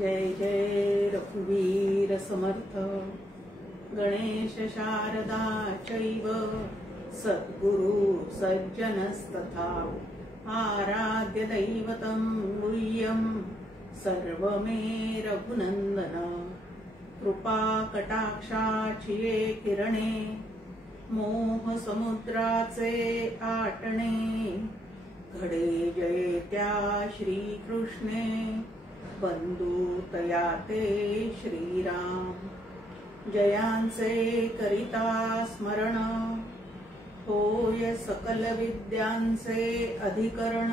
जय जय रघुवीर समर्थ गणेश शारदा चैव सद्गुरु सज्जनस्तथा आराध्य दैवतं गुह्यं सर्वमे रघुनंदन कृपा कटाक्षाची किरणे मोह समुद्राचे आटणे घडे जय त्या श्री कृष्णे बंधू तया ते श्रीराम जयांचे करिता स्मरण होय सकल विद्यांचे अधिकरण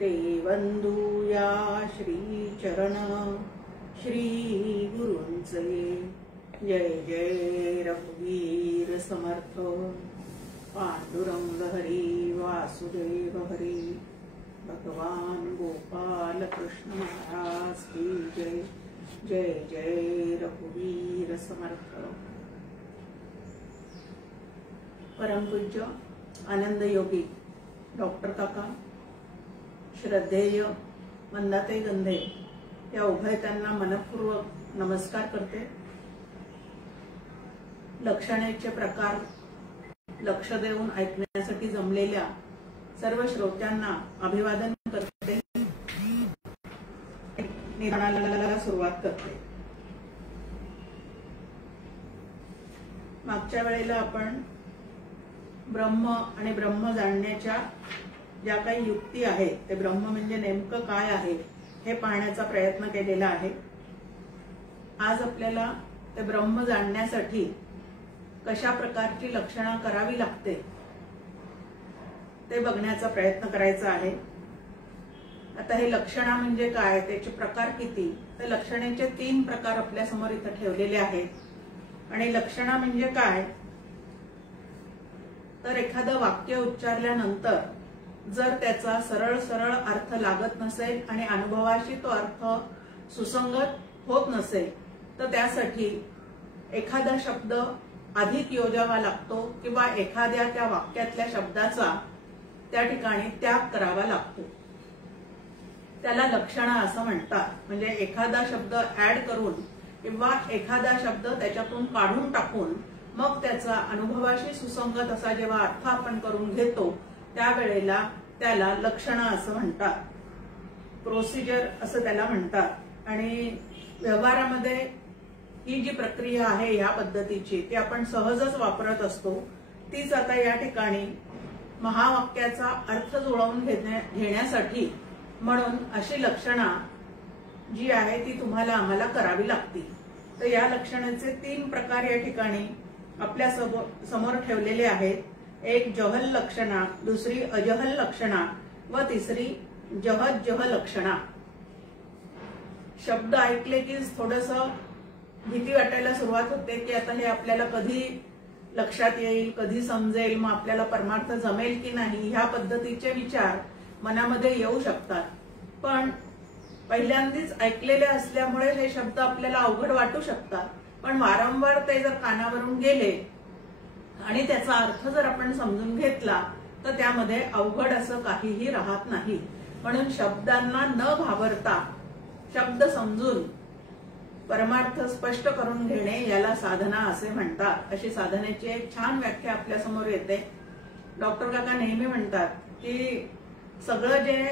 ते बंधू या श्री चरण श्री गुरूंचे जय जय रघुवीर समर्थ पांडुरंग हरी वासुदेव हरी भगवान गोपाल कृष्ण महाराज की जय जय जय रघुवीर समर्थ। परमपूज्य आनंद योगी डॉक्टर काका श्रद्धेय मंदाताई गंधे या उभयतांना मनपूर्वक नमस्कार करते। लक्षणेचे प्रकार लक्ष देऊन ऐकण्यासाठी जमलेल्या सर्व श्रोत्यांना अभिवादन करते। निदानाला सुरुवात करते। मागच्या वेळेला आपण ब्रह्म आणि ब्रह्म जाणण्याच्या ज्या काही युक्ती आहेत ते ब्रह्म म्हणजे नेमकं काय आहे हे पाहण्याचा प्रयत्न केलेला आहे। आज आपल्याला ते ब्रह्म जाणण्यासाठी कशा प्रकारची लक्षणं करावी लागते ते बघण्याचा प्रयत्न करायचा आहे। आता हे लक्षणा म्हणजे काय, त्याचे प्रकार किती, तर लक्षणेचे 3 प्रकार आपल्या समोर इथे ठेवलेले आहेत। आणि लक्षणा म्हणजे काय तर एखादं वाक्य उच्चारल्यानंतर जर त्याचा सरळ सरळ अर्थ लागत नसेल आणि अनुभवाशी तो अर्थ सुसंगत होत नसेल तर त्यासाठी एखादा शब्द अधिक योजावा लागतो किंवा एखाद्या त्या वाक्यातल्या शब्दाचा त्या ठिकाणी त्याग करावा लागतो। त्याला लक्षणा असं म्हणतात। म्हणजे एखादा शब्द ऍड करून किंवा एखादा शब्द त्याच्यातून काढून टाकून मग त्याचा अनुभवाशी सुसंगत असा जेव्हा अर्थ आपण करून घेतो त्यावेळेला त्याला लक्षणा असं म्हणतात। प्रोसिजर असं त्याला म्हणतात। आणि व्यवहारामध्ये ही जी प्रक्रिया आहे या पद्धतीची ती आपण सहजच वापरत असतो। तीच आता या ठिकाणी महावाक्याचा अर्थ जुळवून घेण्यासाठी म्हणून अशी लक्षणा जी आहे ती तुम्हाला आम्हाला करावी लागतील। तर या लक्षणाचे 3 प्रकार या ठिकाणी आपल्या समोर ठेवलेले आहेत। एक जहल लक्षणा, दुसरी अजहल लक्षणा व तिसरी जहद जह लक्षणा। शब्द ऐकले की थोडंसं भीती वाटायला सुरुवात होते की आता हे आपल्याला कधी लक्षात येईल, कधी समजेल, मग आपल्याला परमार्थ जमेल की नाही, ह्या पद्धतीचे विचार मनामध्ये येऊ शकतात। पण पहिल्यांदाच ऐकलेले असल्यामुळे हे शब्द आपल्याला अवघड वाटू शकतात। पण वारंवार ते जर कानावरून गेले आणि त्याचा अर्थ जर आपण समजून घेतला तर त्यामध्ये अवघड असं काहीही राहत नाही। म्हणून शब्दांना न घाबरता शब्द समजून परमार्थ स्पष्ट करून घेणे याला साधना असे म्हणतात। अशी साधनेची एक छान व्याख्या आपल्या समोर येते। डॉक्टर काका नेहमी म्हणतात की सगळं जे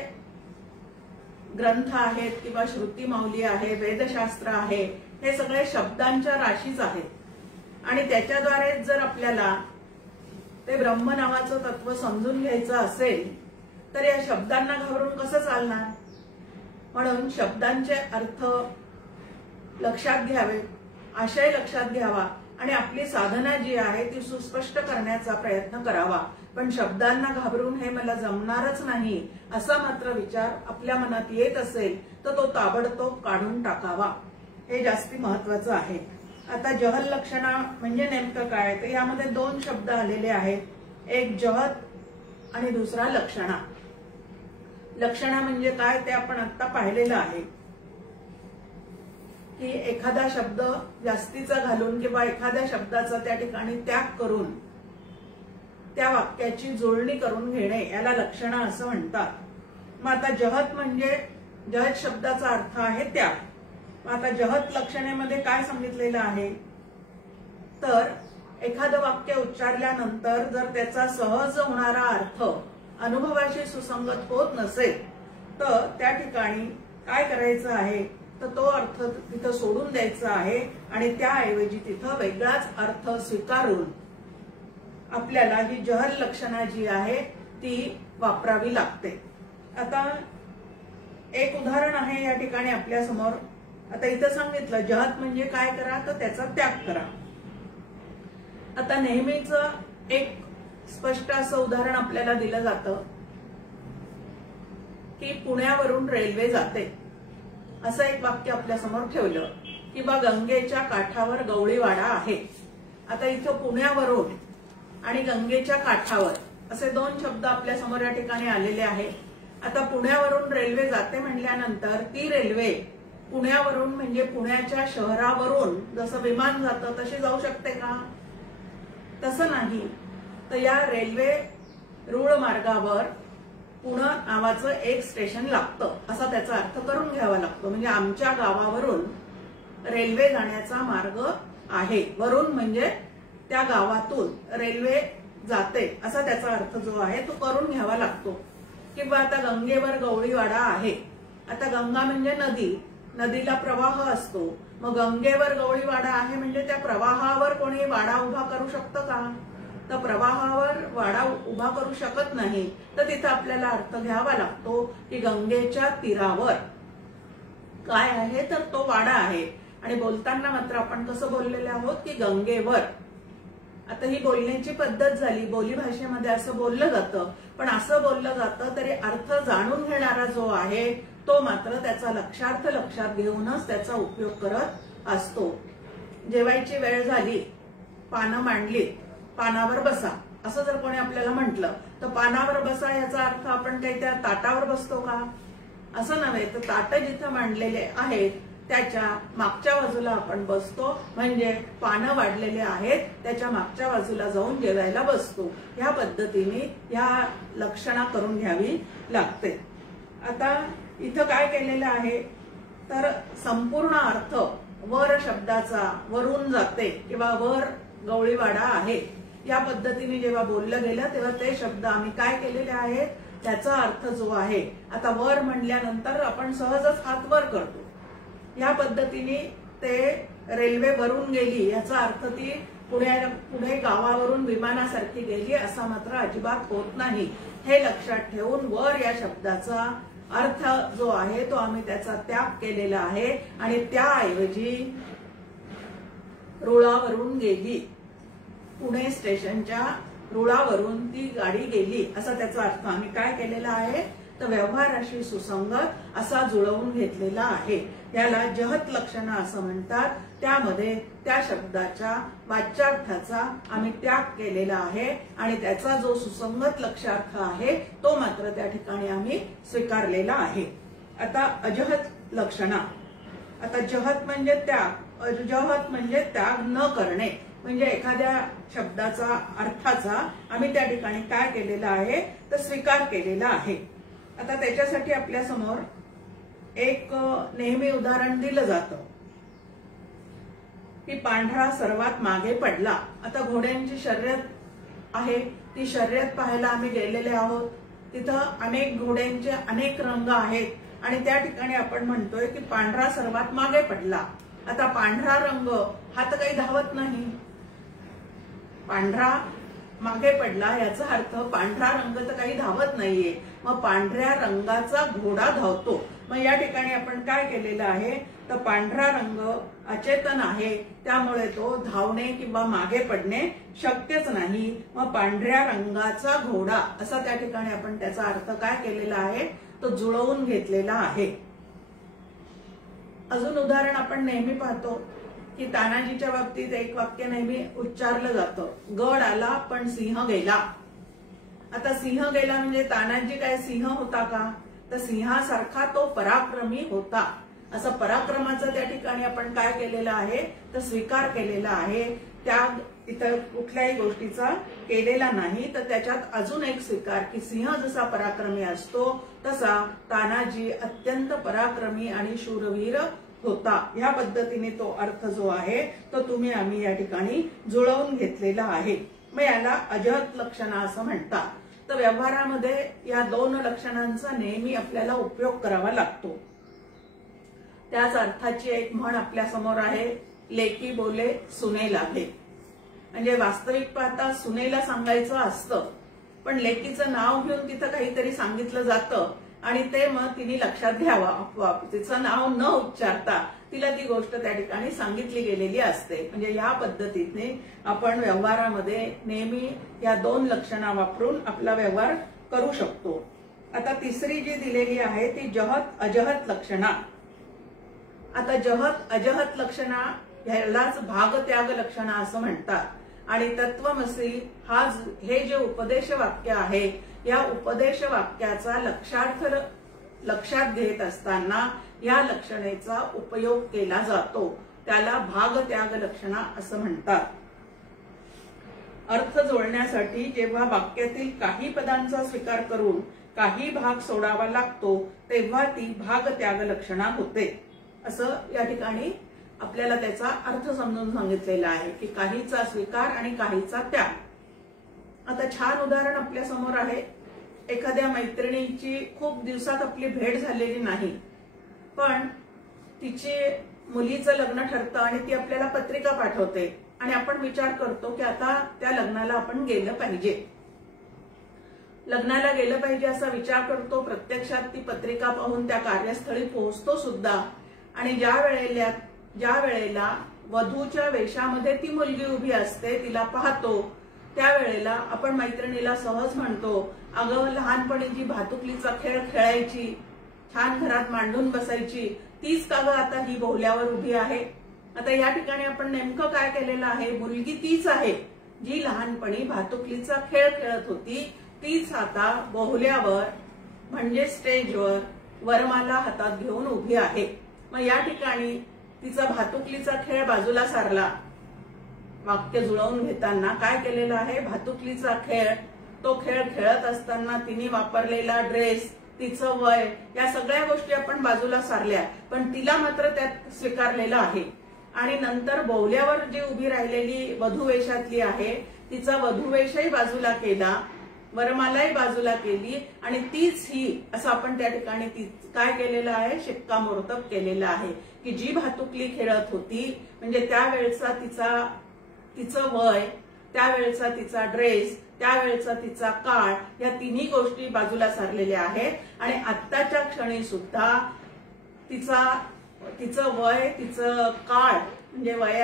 ग्रंथ आहेत किंवा श्रुती माऊली आहे, वेदशास्त्र आहे, हे सगळे शब्दांच्या राशीच आहेत। आणि त्याच्याद्वारे जर आपल्याला ते ब्रह्म नावाचं तत्व समजून घ्यायचं असेल तर या शब्दांना घाबरून कसं चालणार। म्हणून शब्दांचे अर्थ लक्षात घ्यावे, आशय लक्षात घ्यावा आणि आपली साधना जी आहे ती सुस्पष्ट करण्याचा प्रयत्न करावा। पण शब्दांना घाबरून हे मला जमणारच नाही असा मात्र विचार आपल्या मनात येत असेल तर तो ताबडतोब काढून टाकावा, हे जास्ती महत्वाचं आहे। आता जहल लक्षणा म्हणजे नेमकं काय तर यामध्ये 2 शब्द आलेले आहेत, एक जहद आणि दुसरा लक्षणा। लक्षणा म्हणजे काय ते आपण आता पाहिलेलं आहे की एखादा शब्द जास्तीचा घालून किंवा एखाद्या शब्दाचा त्या ठिकाणी त्याग करून त्या वाक्याची जुळणी करून घेणे याला लक्षणा असं म्हणतात। मग आता जहद म्हणजे जहत शब्दाचा अर्थ आहे त्याग। आता जहत लक्षणेमध्ये काय सांगितलेलं आहे तर एखादं वाक्य उच्चारल्यानंतर जर त्याचा सहज होणारा अर्थ अनुभवाशी सुसंगत होत नसेल तर त्या ठिकाणी काय करायचं आहे तर तो अर्थ तिथं सोडून द्यायचा आहे आणि त्याऐवजी तिथं वेगळाच अर्थ स्वीकारून आपल्याला ही जहल लक्षणा जी आहे ती वापरावी लागते। आता एक उदाहरण आहे या ठिकाणी आपल्या समोर। आता इथं सांगितलं जहत म्हणजे काय करा तर त्याचा त्याग करा। आता नेहमीच एक स्पष्ट असं उदाहरण आपल्याला दिलं जातं की पुण्यावरून रेल्वे जाते असं एक वाक्य आपल्या समोर ठेवलं किंवा गंगेच्या काठावर गवळीवाडा आहे। आता इथं पुण्यावरून आणि गंगेच्या काठावर असे दोन शब्द आपल्या समोर या ठिकाणी आलेले आहेत। आता पुण्यावरून रेल्वे जाते म्हणल्यानंतर ती रेल्वे पुण्यावरून म्हणजे पुण्याच्या शहरावरून जसं विमान जातं तशी जाऊ शकते का? तसं नाही। तर या रेल्वे रुळ मार्गावर पुणे नावाचं एक स्टेशन लागतं असा त्याचा अर्थ करून घ्यावा लागतो। म्हणजे आमच्या गावावरून रेल्वे जाण्याचा मार्ग आहे, वरून म्हणजे त्या गावातून रेल्वे जाते असा त्याचा अर्थ जो आहे तो करून घ्यावा लागतो। किंवा आता गंगेवर गवळीवाडा आहे। आता गंगा म्हणजे नदी, नदीला प्रवाह असतो, मग गंगेवर गवळीवाडा आहे म्हणजे त्या प्रवाहावर कोणी वाडा उभा करू शकतं का? तर प्रवाहावर वाडा उभा करू शकत नाही। तर तिथं आपल्याला अर्थ घ्यावा लागतो की गंगेच्या तीरावर काय आहे तर तो वाडा आहे। आणि बोलताना मात्र आपण कसं बोललेले आहोत की गंगेवर। आता ही बोलण्याची पद्धत झाली, बोली भाषेमध्ये असं बोललं जातं, पण असं बोललं जातं तरी अर्थ जाणून घेणारा जो आहे तो मात्र त्याचा लक्षार्थ लक्षात घेऊनच त्याचा उपयोग करत असतो। जेवायची वेळ झाली, पानं मांडली, पानावर बसा असं जर कोणी आपल्याला म्हटलं तर पानावर बसा याचा अर्थ आपण काही त्या ताटावर बसतो का? असं नव्हे, तर ताट जिथं मांडलेले आहेत त्याच्या मागच्या बाजूला आपण बसतो, म्हणजे पानं वाढलेले आहेत त्याच्या मागच्या बाजूला जाऊन जेवायला बसतो। ह्या पद्धतीने ह्या लक्षणा करून घ्यावी लागते। आता इथं काय केलेलं आहे तर संपूर्ण अर्थ वर शब्दाचा वरून जाते किंवा वर गवळीवाडा आहे या पद्धतीने जेव्हा बोललं गेलं तेव्हा ते शब्द आम्ही काय केलेले आहेत त्याचा अर्थ जो आहे आता वर म्हणल्यानंतर आपण सहजच हात वर करतो। या पद्धतीने ते रेल्वे वरून गेली याचा अर्थ ती पुणे गावावरून विमानासारखी गेली असा मात्र अजिबात होत नाही। हे लक्षात ठेवून वर या शब्दाचा अर्थ जो आहे तो आम्ही त्याचा त्याग केलेला आहे आणि त्याऐवजी रुळावरून गेली, पुणे स्टेशनच्या रुळावरून ती गाडी गेली असा त्याचा अर्थ आम्ही काय केलेला आहे तर व्यवहाराशी सुसंगत असा जुळवून घेतलेला आहे। याला जहत लक्षणा असं म्हणतात। त्यामध्ये त्या शब्दाच्या वाच्यार्थाचा आम्ही त्याग केलेला आहे आणि त्याचा जो सुसंगत लक्षार्थ आहे तो मात्र त्या ठिकाणी आम्ही स्वीकारलेला आहे। आता अजहत लक्षणा। आता जहत म्हणजे त्याग, अजहत म्हणजे त्याग न करणे, म्हणजे एखाद्या शब्दाचा अर्थाचा आम्ही त्या ठिकाणी काय केलेला आहे तर स्वीकार केलेला आहे। आता त्याच्यासाठी आपल्या समोर एक नेहमी उदाहरण दिलं जातं की पांढरा सर्वात मागे पडला। आता घोड्यांची शर्यत आहे, ती शर्यत पाहायला आम्ही गेलेले आहोत। तिथं अनेक घोड्यांचे अनेक रंग आहेत आणि त्या ठिकाणी आपण म्हणतोय की पांढरा सर्वात मागे पडला। आता पांढरा रंग हा तर काही धावत नाही, पांढरा मागे पडला याचा अर्थ पांढरा रंग तर काही धावत नाहीये, मग पांढऱ्या रंगाचा घोडा धावतो। मग या ठिकाणी आपण काय केलेलं आहे तर पांढरा रंग अचेतन आहे त्यामुळे तो धावणे किंवा मागे पडणे शक्यच नाही, मग पांढऱ्या रंगाचा घोडा असा त्या ठिकाणी आपण त्याचा अर्थ काय केलेला आहे तो जुळवून घेतलेला आहे। अजून उदाहरण आपण नेहमी पाहतो की तानाजीच्या बाबतीत एक वाक्य नेहमी उच्चारलं जातं, गड आला पण सिंह गेला। आता सिंह गेला म्हणजे तानाजी काय सिंह होता का तर सिंहासारखा तो पराक्रमी होता। असं पराक्रमाचं त्या ठिकाणी आपण काय केलेलं आहे तर स्वीकार केलेला आहे। त्याग इथं कुठल्याही गोष्टीचा केलेला नाही, तर त्याच्यात अजून एक स्वीकार की सिंह जसा पराक्रमी असतो तसा तानाजी अत्यंत पराक्रमी आणि शूरवीर होता. ह्या पद्धतीने तो अर्थ जो आहे तो आम्ही या ठिकाणी जुळवून घेतलेला आहे. मग याला अजहत लक्षणा असं म्हणतात. तर व्यवहारामध्ये या दोन लक्षणांचा नेहमी आपल्याला उपयोग करावा लागतो. त्याच अर्थाची एक म्हण आपल्या समोर आहे, लेकी बोले सुने लाभे. म्हणजे वास्तविक पाहता सुनेला सांगायचं असतं, पण लेकीचं नाव घेऊन तिथं काहीतरी सांगितलं जातं आणि ते मग तिने लक्षात घ्यावं आपोआप. तिचं नाव न उच्चारता तिला ती गोष्ट त्या ठिकाणी सांगितली गेलेली असते. म्हणजे या पद्धतीने आपण व्यवहारामध्ये नेहमी या दोन लक्षणा वापरून आपला व्यवहार करू शकतो. आता तिसरी जी दिलेली आहे ती जहत अजहत लक्षणा. आता जहत अजहत लक्षणा ह्यालाच भागत्याग लक्षणा असं म्हणतात. आणि तत्वमसी हे जे उपदेश वाक्य आहे, या उपदेश वाक्याचा लक्षात घेत असताना या लक्षणेचा उपयोग केला जातो. त्याला भागत्याग लक्षणा असं म्हणतात. अर्थ जोडण्यासाठी जेव्हा वाक्यातील काही पदांचा स्वीकार करून काही भाग सोडावा लागतो तेव्हा ती भागत्याग लक्षणा होते. असं या ठिकाणी आपल्याला त्याचा अर्थ समजून सांगितलेला आहे की काहीचा स्वीकार आणि काहीचा त्याग. आता छान उदाहरण आपल्या समोर आहे. एखाद्या मैत्रिणीची खूप दिवसात आपली भेट झालेली नाही, पण तिचे मुलीचं लग्न ठरतं आणि ती आपल्याला पत्रिका पाठवते आणि आपण विचार करतो की आता त्या लग्नाला आपण गेलं पाहिजे. लग्नाला गेलं पाहिजे असा विचार करतो. प्रत्यक्षात ती पत्रिका पाहून त्या कार्यस्थळी पोहोचतो सुद्धा. आणि ज्या वेळेला वधूच्या वेशामध्ये ती मुलगी उभी असते, तिला पाहतो, त्यावेळेला आपण मैत्रिणीला सहज म्हणतो, अगं लहानपणी जी भातुकलीचा खेळ खेळायची, छान घरात मांडून बसायची, तीच का गं आता ही बोहल्यावर उभी आहे. आता या ठिकाणी आपण नेमकं काय केलेलं आहे, मुलगी तीच आहे जी लहानपणी भातुकलीचा खेळ खेळत होती, तीच आता बोहल्यावर म्हणजे स्टेजवर वरमाला हातात घेऊन उभी आहे. मग या ठिकाणी तिचा भातुकलीचा खेळ बाजूला सारला. वाक्य जुळवून घेताना काय केलेलं आहे, भातुकलीचा खेळ, तो खेळ खेळत असताना तिने वापरलेला ड्रेस, तिचं वय, या सगळ्या गोष्टी आपण बाजूला सारल्या, पण तिला मात्र त्यात स्वीकारलेलं आहे. आणि नंतर बोहल्यावर जी उभी राहिलेली वधू वेशातली आहे, तिचा वधूवेशही बाजूला केला, वरमालाही बाजूला केली आणि तीच ही असं आपण त्या ठिकाणी काय केलेलं आहे, शिक्कामोर्तब केलेलं आहे की जी भातुकली खेळत होती म्हणजे त्यावेळचा तिचं वय, त्यावेळचा तिचा ड्रेस, त्यावेळचा तिचा काळ, या तिन्ही गोष्टी बाजूला सारलेल्या आहेत. आणि आत्ताच्या क्षणी सुद्धा तिचं वय, तिचं काळ म्हणजे वय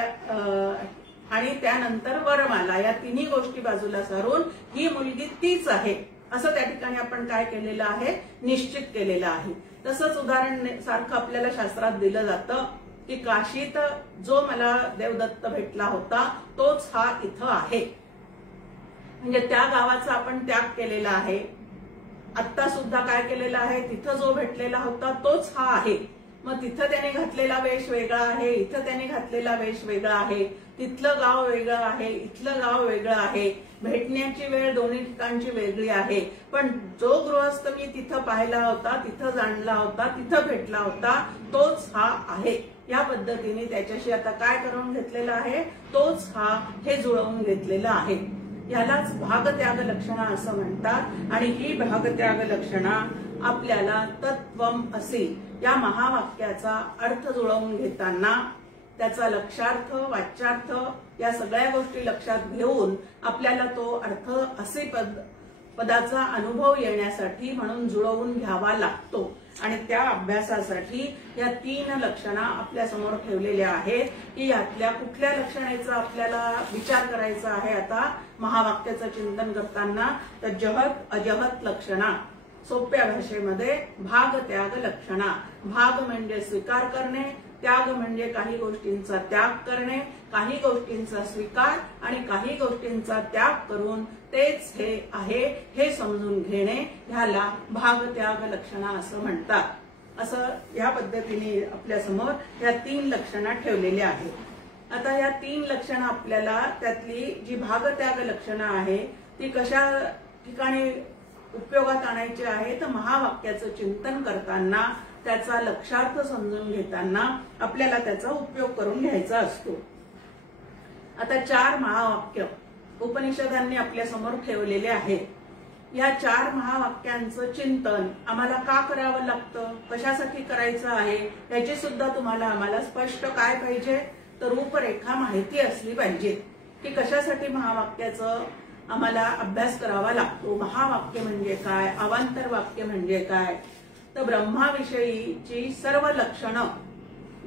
आणि त्यानंतर वरमाला, या तिन्ही गोष्टी बाजूला सारून ही मुलगी तीच आहे असं त्या ठिकाणी आपण काय केलेलं आहे, निश्चित केलेलं आहे. तसंच उदाहरण सारखं आपल्याला शास्त्रात दिलं जातं की काशीत जो मला देवदत्त भेटला होता तोच हा इथं आहे. म्हणजे त्या गावाचा आपण त्याग केलेला आहे. आत्ता सुद्धा काय केलेलं आहे, तिथं जो भेटलेला होता तोच हा आहे. मग तिथं त्याने घातलेला वेश वेगळा आहे, इथं त्याने घातलेला वेश वेगळा आहे, तिथलं गाव वेगळं आहे, इथलं गाव वेगळं आहे, भेटण्याची वेळ दोन्ही ठिकाणची वेगळी आहे. पण जो गृहस्थ मी तिथं पाहिला होता, तिथं जाणला होता, तिथं भेटला होता तोच हा आहे. या पद्धतीने त्याच्याशी आता काय करून घेतलेलं आहे, तोच हा हे जुळवून घेतलेलं आहे. यालाच भागत्याग लक्षणा असं म्हणतात. आणि ही भागत्याग लक्षणा आपल्याला तत्वम असे या महावाक्याचा अर्थ जुळवून घेताना त्याचा लक्षार्थ, वाच्यार्थ या सगळ्या गोष्टी लक्षात घेऊन आपल्याला तो अर्थ असे पदाचा अनुभव येण्यासाठी म्हणून जुळवून घ्यावा लागतो. आणि त्या अभ्यासासाठी या 3 लक्षणा आपल्या समोर ठेवलेल्या आहेत की यातल्या कुठल्या लक्षणेचा आपल्याला विचार करायचा आहे. आता महावाक्याचं चिंतन करताना तर जहत अजहत लक्षणा, सोप्या भाषेमध्ये भाग त्याग लक्षणा. भाग म्हणजे स्वीकार करणे, त्याग म्हणजे काही गोष्टींचा त्याग करणे, काही गोष्टींचा स्वीकार आणि काही गोष्टींचा त्याग करून तेच हे आहे हे समजून घेणे, ह्याला भाग त्याग लक्षणा असं म्हणतात. असं या पद्धतीने आपल्या समोर या 3 लक्षणा ठेवलेल्या आहेत. आता या 3 लक्षणं आपल्याला त्यातली जी भागत्याग लक्षणं आहे ती कशा ठिकाणी उपयोगात आणायची आहे तर महावाक्याचं चिंतन करताना, त्याचा लक्षार्थ समजून घेताना आपल्याला त्याचा उपयोग करून घ्यायचा असतो. आता 4 महावाक्य उपनिषदांनी आपल्या समोर ठेवलेले आहेत. या 4 महावाक्यांचं चिंतन आम्हाला का करावं लागतं, कशासाठी करायचं आहे याची सुद्धा तुम्हाला आम्हाला स्पष्ट काय पाहिजे तर रूपरेखा माहिती असली पाहिजे की कशासाठी महावाक्याचं आम्हाला अभ्यास करावा लागतो. महावाक्य म्हणजे काय, अवांतर वाक्य म्हणजे काय, तर ब्रह्माविषयीची सर्व लक्षणं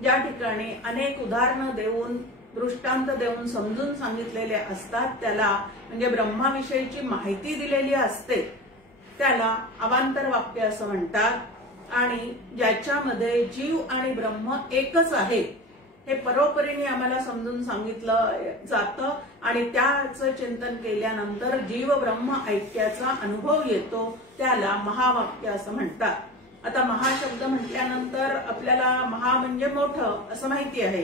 ज्या ठिकाणी अनेक उदाहरणं देऊन दृष्टांत देऊन समजून सांगितलेले असतात त्याला म्हणजे ब्रह्माविषयीची माहिती दिलेली असते त्याला अवांतर वाक्य असं म्हणतात. आणि ज्याच्यामध्ये जीव आणि ब्रह्म एकच आहे हे परोपरीने आम्हाला समजून सांगितलं जातं आणि त्याचं चिंतन केल्यानंतर जीव ब्रह्म ऐक्याचा अनुभव येतो त्याला महावाक्य असं म्हणतात. आता महाशब्द म्हटल्यानंतर आपल्याला महा म्हणजे मोठं असं माहिती आहे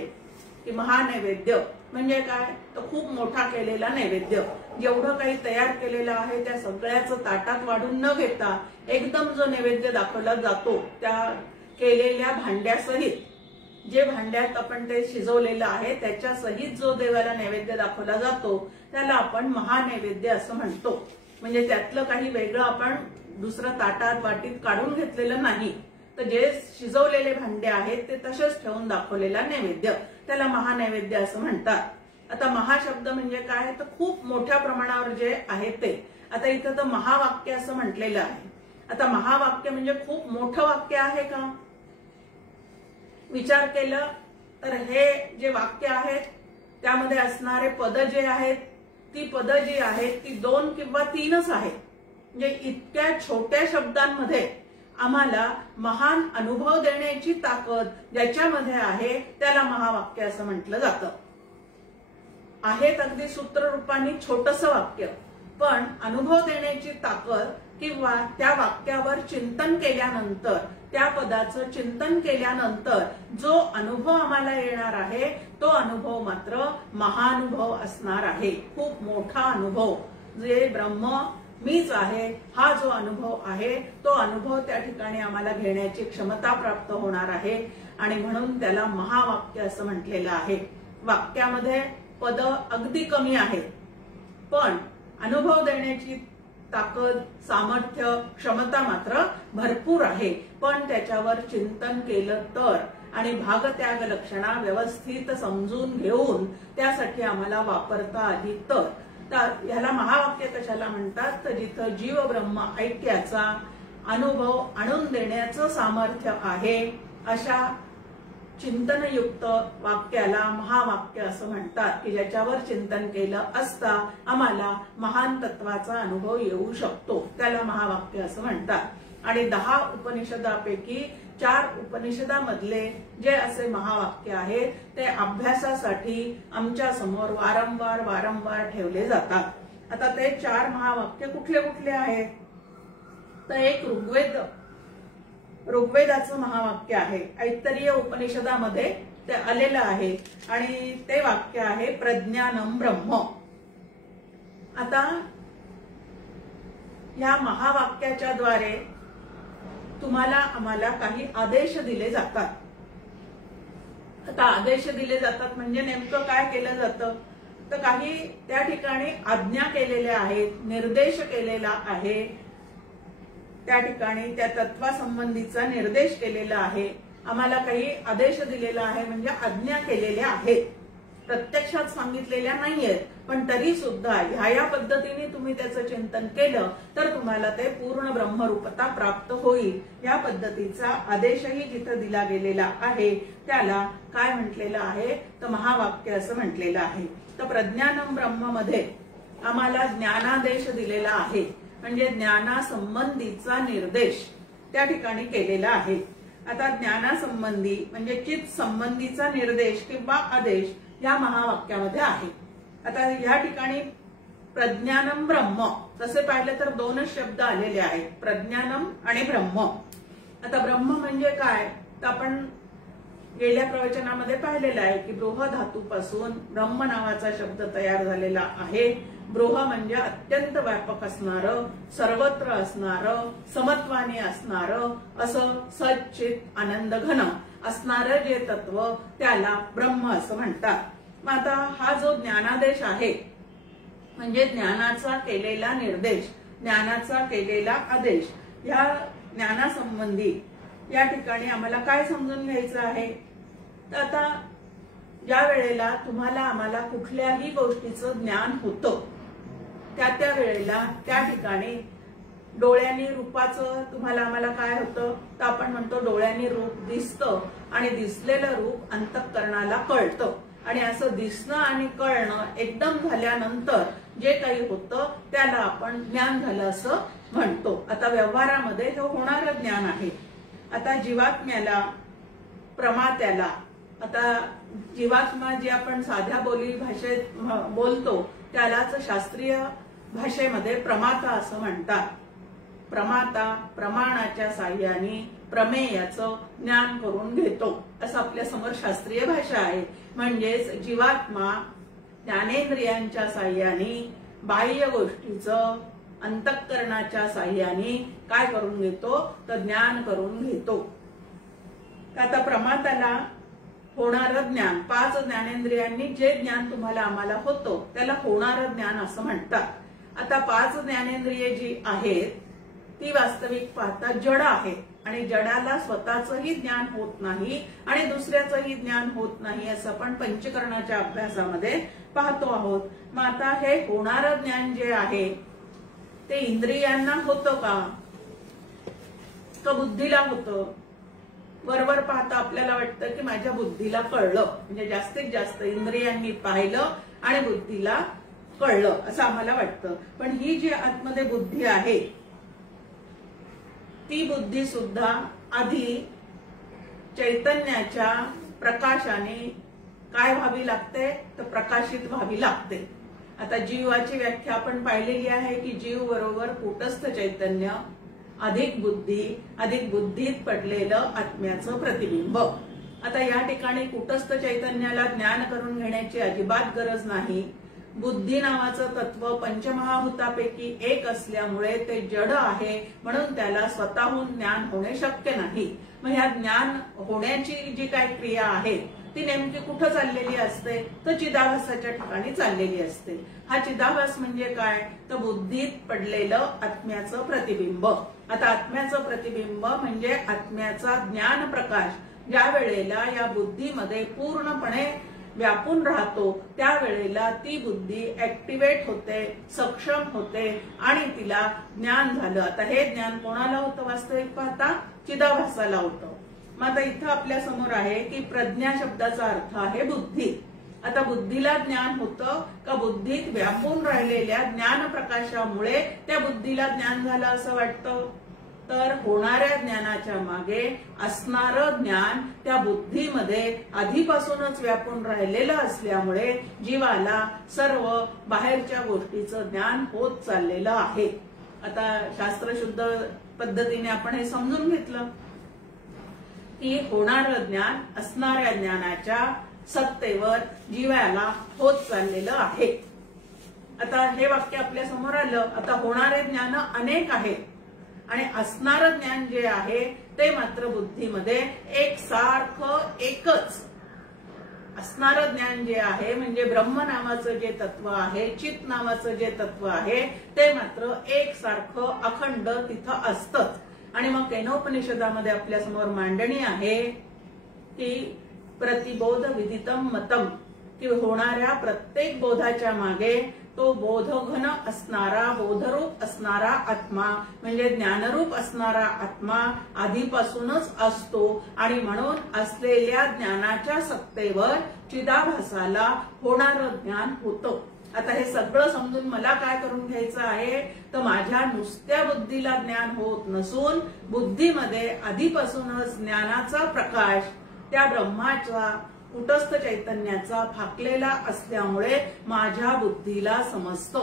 की महानैवेद्य म्हणजे काय तर खूप मोठा केलेला नैवेद्य. जेवढं काही तयार केलेलं आहे त्या सगळ्याचं ताटात वाढून न घेता एकदम जो नैवेद्य दाखवला जातो त्या केलेल्या भांड्यासहित, जे भांड्यात आपण ते शिजवलेलं आहे त्याच्या सहित जो देवाला नैवेद्य दाखवला जातो त्याला आपण महानैवेद्य असं म्हणतो. म्हणजे त्यातलं काही वेगळं आपण दुसरं ताटात वाटीत काढून घेतलेलं नाही तर जे शिजवलेले भांडे आहेत ते तसेच ठेवून दाखवलेला नैवेद्य त्याला महानैवेद्य असं म्हणतात. आता महाशब्द म्हणजे काय तर खूप मोठ्या प्रमाणावर जे आहे ते. आता इथं तर महावाक्य असं म्हटलेलं आहे. आता महावाक्य म्हणजे खूप मोठं वाक्य आहे का विचार केलं तर हे जे वाक्य आहेत त्यामध्ये असणारे पद जे आहेत ती पद जी आहेत ती 2 किंवा 3च आहेत. म्हणजे इतक्या छोट्या शब्दांमध्ये आम्हाला महान अनुभव देण्याची ताकद ज्याच्यामध्ये आहे त्याला महावाक्य असं म्हटलं जातं. आहेत अगदी सूत्ररूपाने छोटंसं वाक्य पण अनुभव देण्याची ताकद किंवा त्या वाक्यावर चिंतन केल्यानंतर त्या पदाचं चिंतन केल्यानंतर जो अनुभव आम्हाला येणार आहे तो अनुभव मात्र महानुभव असणार आहे. खूप मोठा अनुभव जे ब्रह्म मीच आहे हा जो अनुभव आहे तो अनुभव त्या ठिकाणी आम्हाला घेण्याची क्षमता प्राप्त होणार आहे आणि म्हणून त्याला महावाक्य असं म्हटलेलं आहे. वाक्यामध्ये पद अगदी कमी आहेत पण अनुभव देण्याची ताकद, सामर्थ्य, क्षमता मात्र भरपूर आहे. पण त्याच्यावर चिंतन केलं तर आणि भागत्याग लक्षणा व्यवस्थित समजून घेऊन त्यासाठी आम्हाला वापरता आली तर ह्याला महावाक्य कशाला म्हणतात तर जिथं जीव ब्रह्म ऐक्याचा अनुभव आणून देण्याचं सामर्थ्य आहे अशा चिंतनयुक्त वाक्याला महावाक्य असं म्हणतात की ज्याच्यावर चिंतन केलं असता आम्हाला महान तत्वाचा अनुभव येऊ शकतो त्याला महावाक्य असं म्हणतात. आणि 10 उपनिषदापैकी 4 उपनिषदामधले जे असे महावाक्य आहेत ते अभ्यासासाठी आमच्या समोर वारंवार ठेवले जातात. आता ते 4 महावाक्य कुठले कुठले आहेत तर एक ऋग्वेदाचं महावाक्य आहे. ऐतरेय उपनिषदामध्ये ते आलेलं आहे आणि ते वाक्य आहे प्रज्ञानम ब्रह्म. आता या महावाक्याच्या द्वारे तुम्हाला आम्हाला काही आदेश दिले जातात. आता आदेश दिले जातात म्हणजे नेमकं काय केलं जातं तर काही त्या ठिकाणी आज्ञा केलेल्या आहेत, निर्देश केलेला आहे, त्या ठिकाणी त्या तत्वासंबंधीचा निर्देश केलेला आहे, आम्हाला काही आदेश दिलेला आहे म्हणजे आज्ञा केलेल्या आहेत, प्रत्यक्षात सांगितलेल्या नाहीयेत पण तरी सुद्धा ह्या पद्धतीने तुम्ही त्याचं चिंतन केलं तर तुम्हाला ते पूर्ण ब्रह्मरूपता प्राप्त होईल. या पद्धतीचा आदेशही जिथं दिला गेलेला आहे त्याला काय म्हटलेलं आहे तर महावाक्य असं म्हटलेलं आहे. तर प्रज्ञानम ब्रह्म मध्ये आम्हाला ज्ञानादेश दिलेला आहे म्हणजे ज्ञानासंबंधीचा निर्देश त्या ठिकाणी केलेला आहे. आता ज्ञानासंबंधी म्हणजे चित संबंधीचा निर्देश किंवा आदेश या महावाक्यामध्ये आहे. आता या ठिकाणी प्रज्ञानम ब्रह्म तसे पाहिलं तर 2च शब्द आलेले आहेत, प्रज्ञानम आणि ब्रह्म. आता ब्रह्म म्हणजे काय तर आपण गेल्या प्रवचनामध्ये पाहिलेलं आहे की बृह धातूपासून ब्रह्म नावाचा शब्द तयार झालेला आहे. बृह म्हणजे अत्यंत व्यापक असणारं, सर्वत्र असणारं, समत्वाने असणारं, असं सच्चित आनंद घन असणारं जे तत्व त्याला ब्रह्म असं म्हणतात. मग आता हा जो ज्ञानादेश आहे म्हणजे ज्ञानाचा केलेला निर्देश, ज्ञानाचा केलेला आदेश, या ज्ञानासंबंधी या ठिकाणी आम्हाला काय समजून घ्यायचं आहे. तर आता ज्या वेळेला तुम्हाला आम्हाला कुठल्याही गोष्टीचं ज्ञान होतं त्या वेळेला त्या ठिकाणी डोळ्यांनी रूपाचं तुम्हाला आम्हाला काय होतं तर आपण म्हणतो डोळ्यांनी रूप दिसतं आणि दिसलेलं रूप अंतःकरणाला कळतं. आणि असं दिसणं आणि कळणं एकदम झाल्यानंतर जे काही होतं त्याला आपण ज्ञान झालं असं म्हणतो. आता व्यवहारामध्ये हे होणारं ज्ञान आहे. आता जीवात्म्याला, प्रमात्याला, आता जीवात्मा जे आपण साध्या बोली भाषेत बोलतो त्यालाच शास्त्रीय भाषेमध्ये प्रमाता असं म्हणतात. प्रमाता प्रमाणाच्या साह्याने प्रमेयाचं ज्ञान करून घेतो असं आपल्या समोर शास्त्रीय भाषा आहे. म्हणजेच जीवात्मा ज्ञानेंद्रियांच्या साह्याने बाह्य गोष्टीचं अंतःकरणाच्या साह्याने काय करून घेतो तर ज्ञान करून घेतो. आता प्रमाताला होणारं ज्ञान, 5 ज्ञानेंद्रियांनी जे ज्ञान तुम्हाला आम्हाला होतं त्याला होणारं ज्ञान असं म्हणतात. आता 5 ज्ञानेंद्रिये जी आहेत ती वास्तविक पाहता जड आहेत आणि जडाला स्वतःचंही ज्ञान होत नाही आणि दुसऱ्याचंही ज्ञान होत नाही असं आपण पंचकरणाच्या अभ्यासामध्ये पाहतो आहोत. मग आता हे होणारं ज्ञान जे आहे ते इंद्रियांना होतं का बुद्धीला होतं. वरवर पाहता आपल्याला वाटतं की माझ्या बुद्धीला कळलं, म्हणजे जास्तीत जास्त इंद्रियांनी पाहिलं आणि बुद्धीला कळलं असं आम्हाला वाटतं. पण ही जी आतमध्ये बुद्धी आहे ती बुद्धी सुद्धा आधी चैतन्याच्या प्रकाशाने काय व्हावी लागते तर प्रकाशित व्हावी लागते. आता जीवाची व्याख्या आपण पाहिलेली आहे की जीव बरोबर कूटस्थ चैतन्य अधिक बुद्धी, अधिक बुद्धीत पडलेलं आत्म्याचं प्रतिबिंब. आता या ठिकाणी कूटस्थ चैतन्याला ज्ञान करून घेण्याची अजिबात गरज नाही. बुद्धी नावाचं तत्व पंचमहाभूतापैकी एक असल्यामुळे ते जड आहे म्हणून त्याला स्वतःहून ज्ञान होणे शक्य नाही. मग ह्या ज्ञान होण्याची जी काही क्रिया आहे ती नेमकी कुठं चाललेली असते तर चिदाभासाच्या ठिकाणी चाललेली असते. हा चिदाभास म्हणजे काय तर बुद्धीत पडलेलं आत्म्याचं प्रतिबिंब. आता आत्म्याचं प्रतिबिंब म्हणजे आत्म्याचा ज्ञान प्रकाश ज्या वेळेला या बुद्धीमध्ये पूर्णपणे व्यापून राहतो त्यावेळेला ती बुद्धी ऍक्टिव्हेट होते, सक्षम होते आणि तिला ज्ञान झालं. आता हे ज्ञान कोणाला होतं वास्तविक पाहता चिदाभासाला होतं. मग आता इथं आपल्या समोर आहे की प्रज्ञा शब्दाचा अर्थ आहे बुद्धी. आता बुद्धीला ज्ञान होतं का बुद्धीत व्यापून राहिलेल्या ज्ञान प्रकाशामुळे त्या बुद्धीला ज्ञान झालं असं वाटतं. तर होणाऱ्या ज्ञानाच्या मागे असणारं ज्ञान त्या बुद्धीमध्ये आधीपासूनच व्यापून राहिलेलं असल्यामुळे जीवाला सर्व बाहेरच्या गोष्टीचं ज्ञान होत चाललेलं आहे. आता शास्त्रशुद्ध पद्धतीने आपण हे समजून घेतलं की होणारं ज्ञान असणाऱ्या ज्ञानाच्या सत्तेवर जीवाला होत चाललेलं आहे. आता हे वाक्य आपल्या समोर आलं. आता होणारे ज्ञान अनेक आहेत आणि असणारं ज्ञान जे आहे ते मात्र बुद्धीमध्ये एकसारखं एकच असणारं ज्ञान जे आहे म्हणजे ब्रह्म नावाचं जे तत्व आहे, चित नावाचं जे तत्व आहे ते मात्र एकसारखं अखंड तिथं असतंच. आणि मग केनोपनिषदामध्ये आपल्या समोर मांडणी आहे की प्रतिबोध विदितम मतम, की होणाऱ्या प्रत्येक बोधाच्या मागे तो बोधघन असणारा, बोधरूप असणारा आत्मा म्हणजे ज्ञानरूप असणारा आत्मा आधीपासूनच असतो आणि म्हणून असलेल्या ज्ञानाच्या सत्तेवर चिदाभासाला होणारं ज्ञान होतं. आता हे सगळं समजून मला काय करून घ्यायचं आहे तर माझ्या नुसत्या बुद्धीला ज्ञान होत नसून बुद्धीमध्ये आधीपासूनच ज्ञानाचा प्रकाश त्या ब्रह्माचा कूटस्थ चैतन्याचा फाकलेला असल्यामुळे माझ्या बुद्धीला समजतो.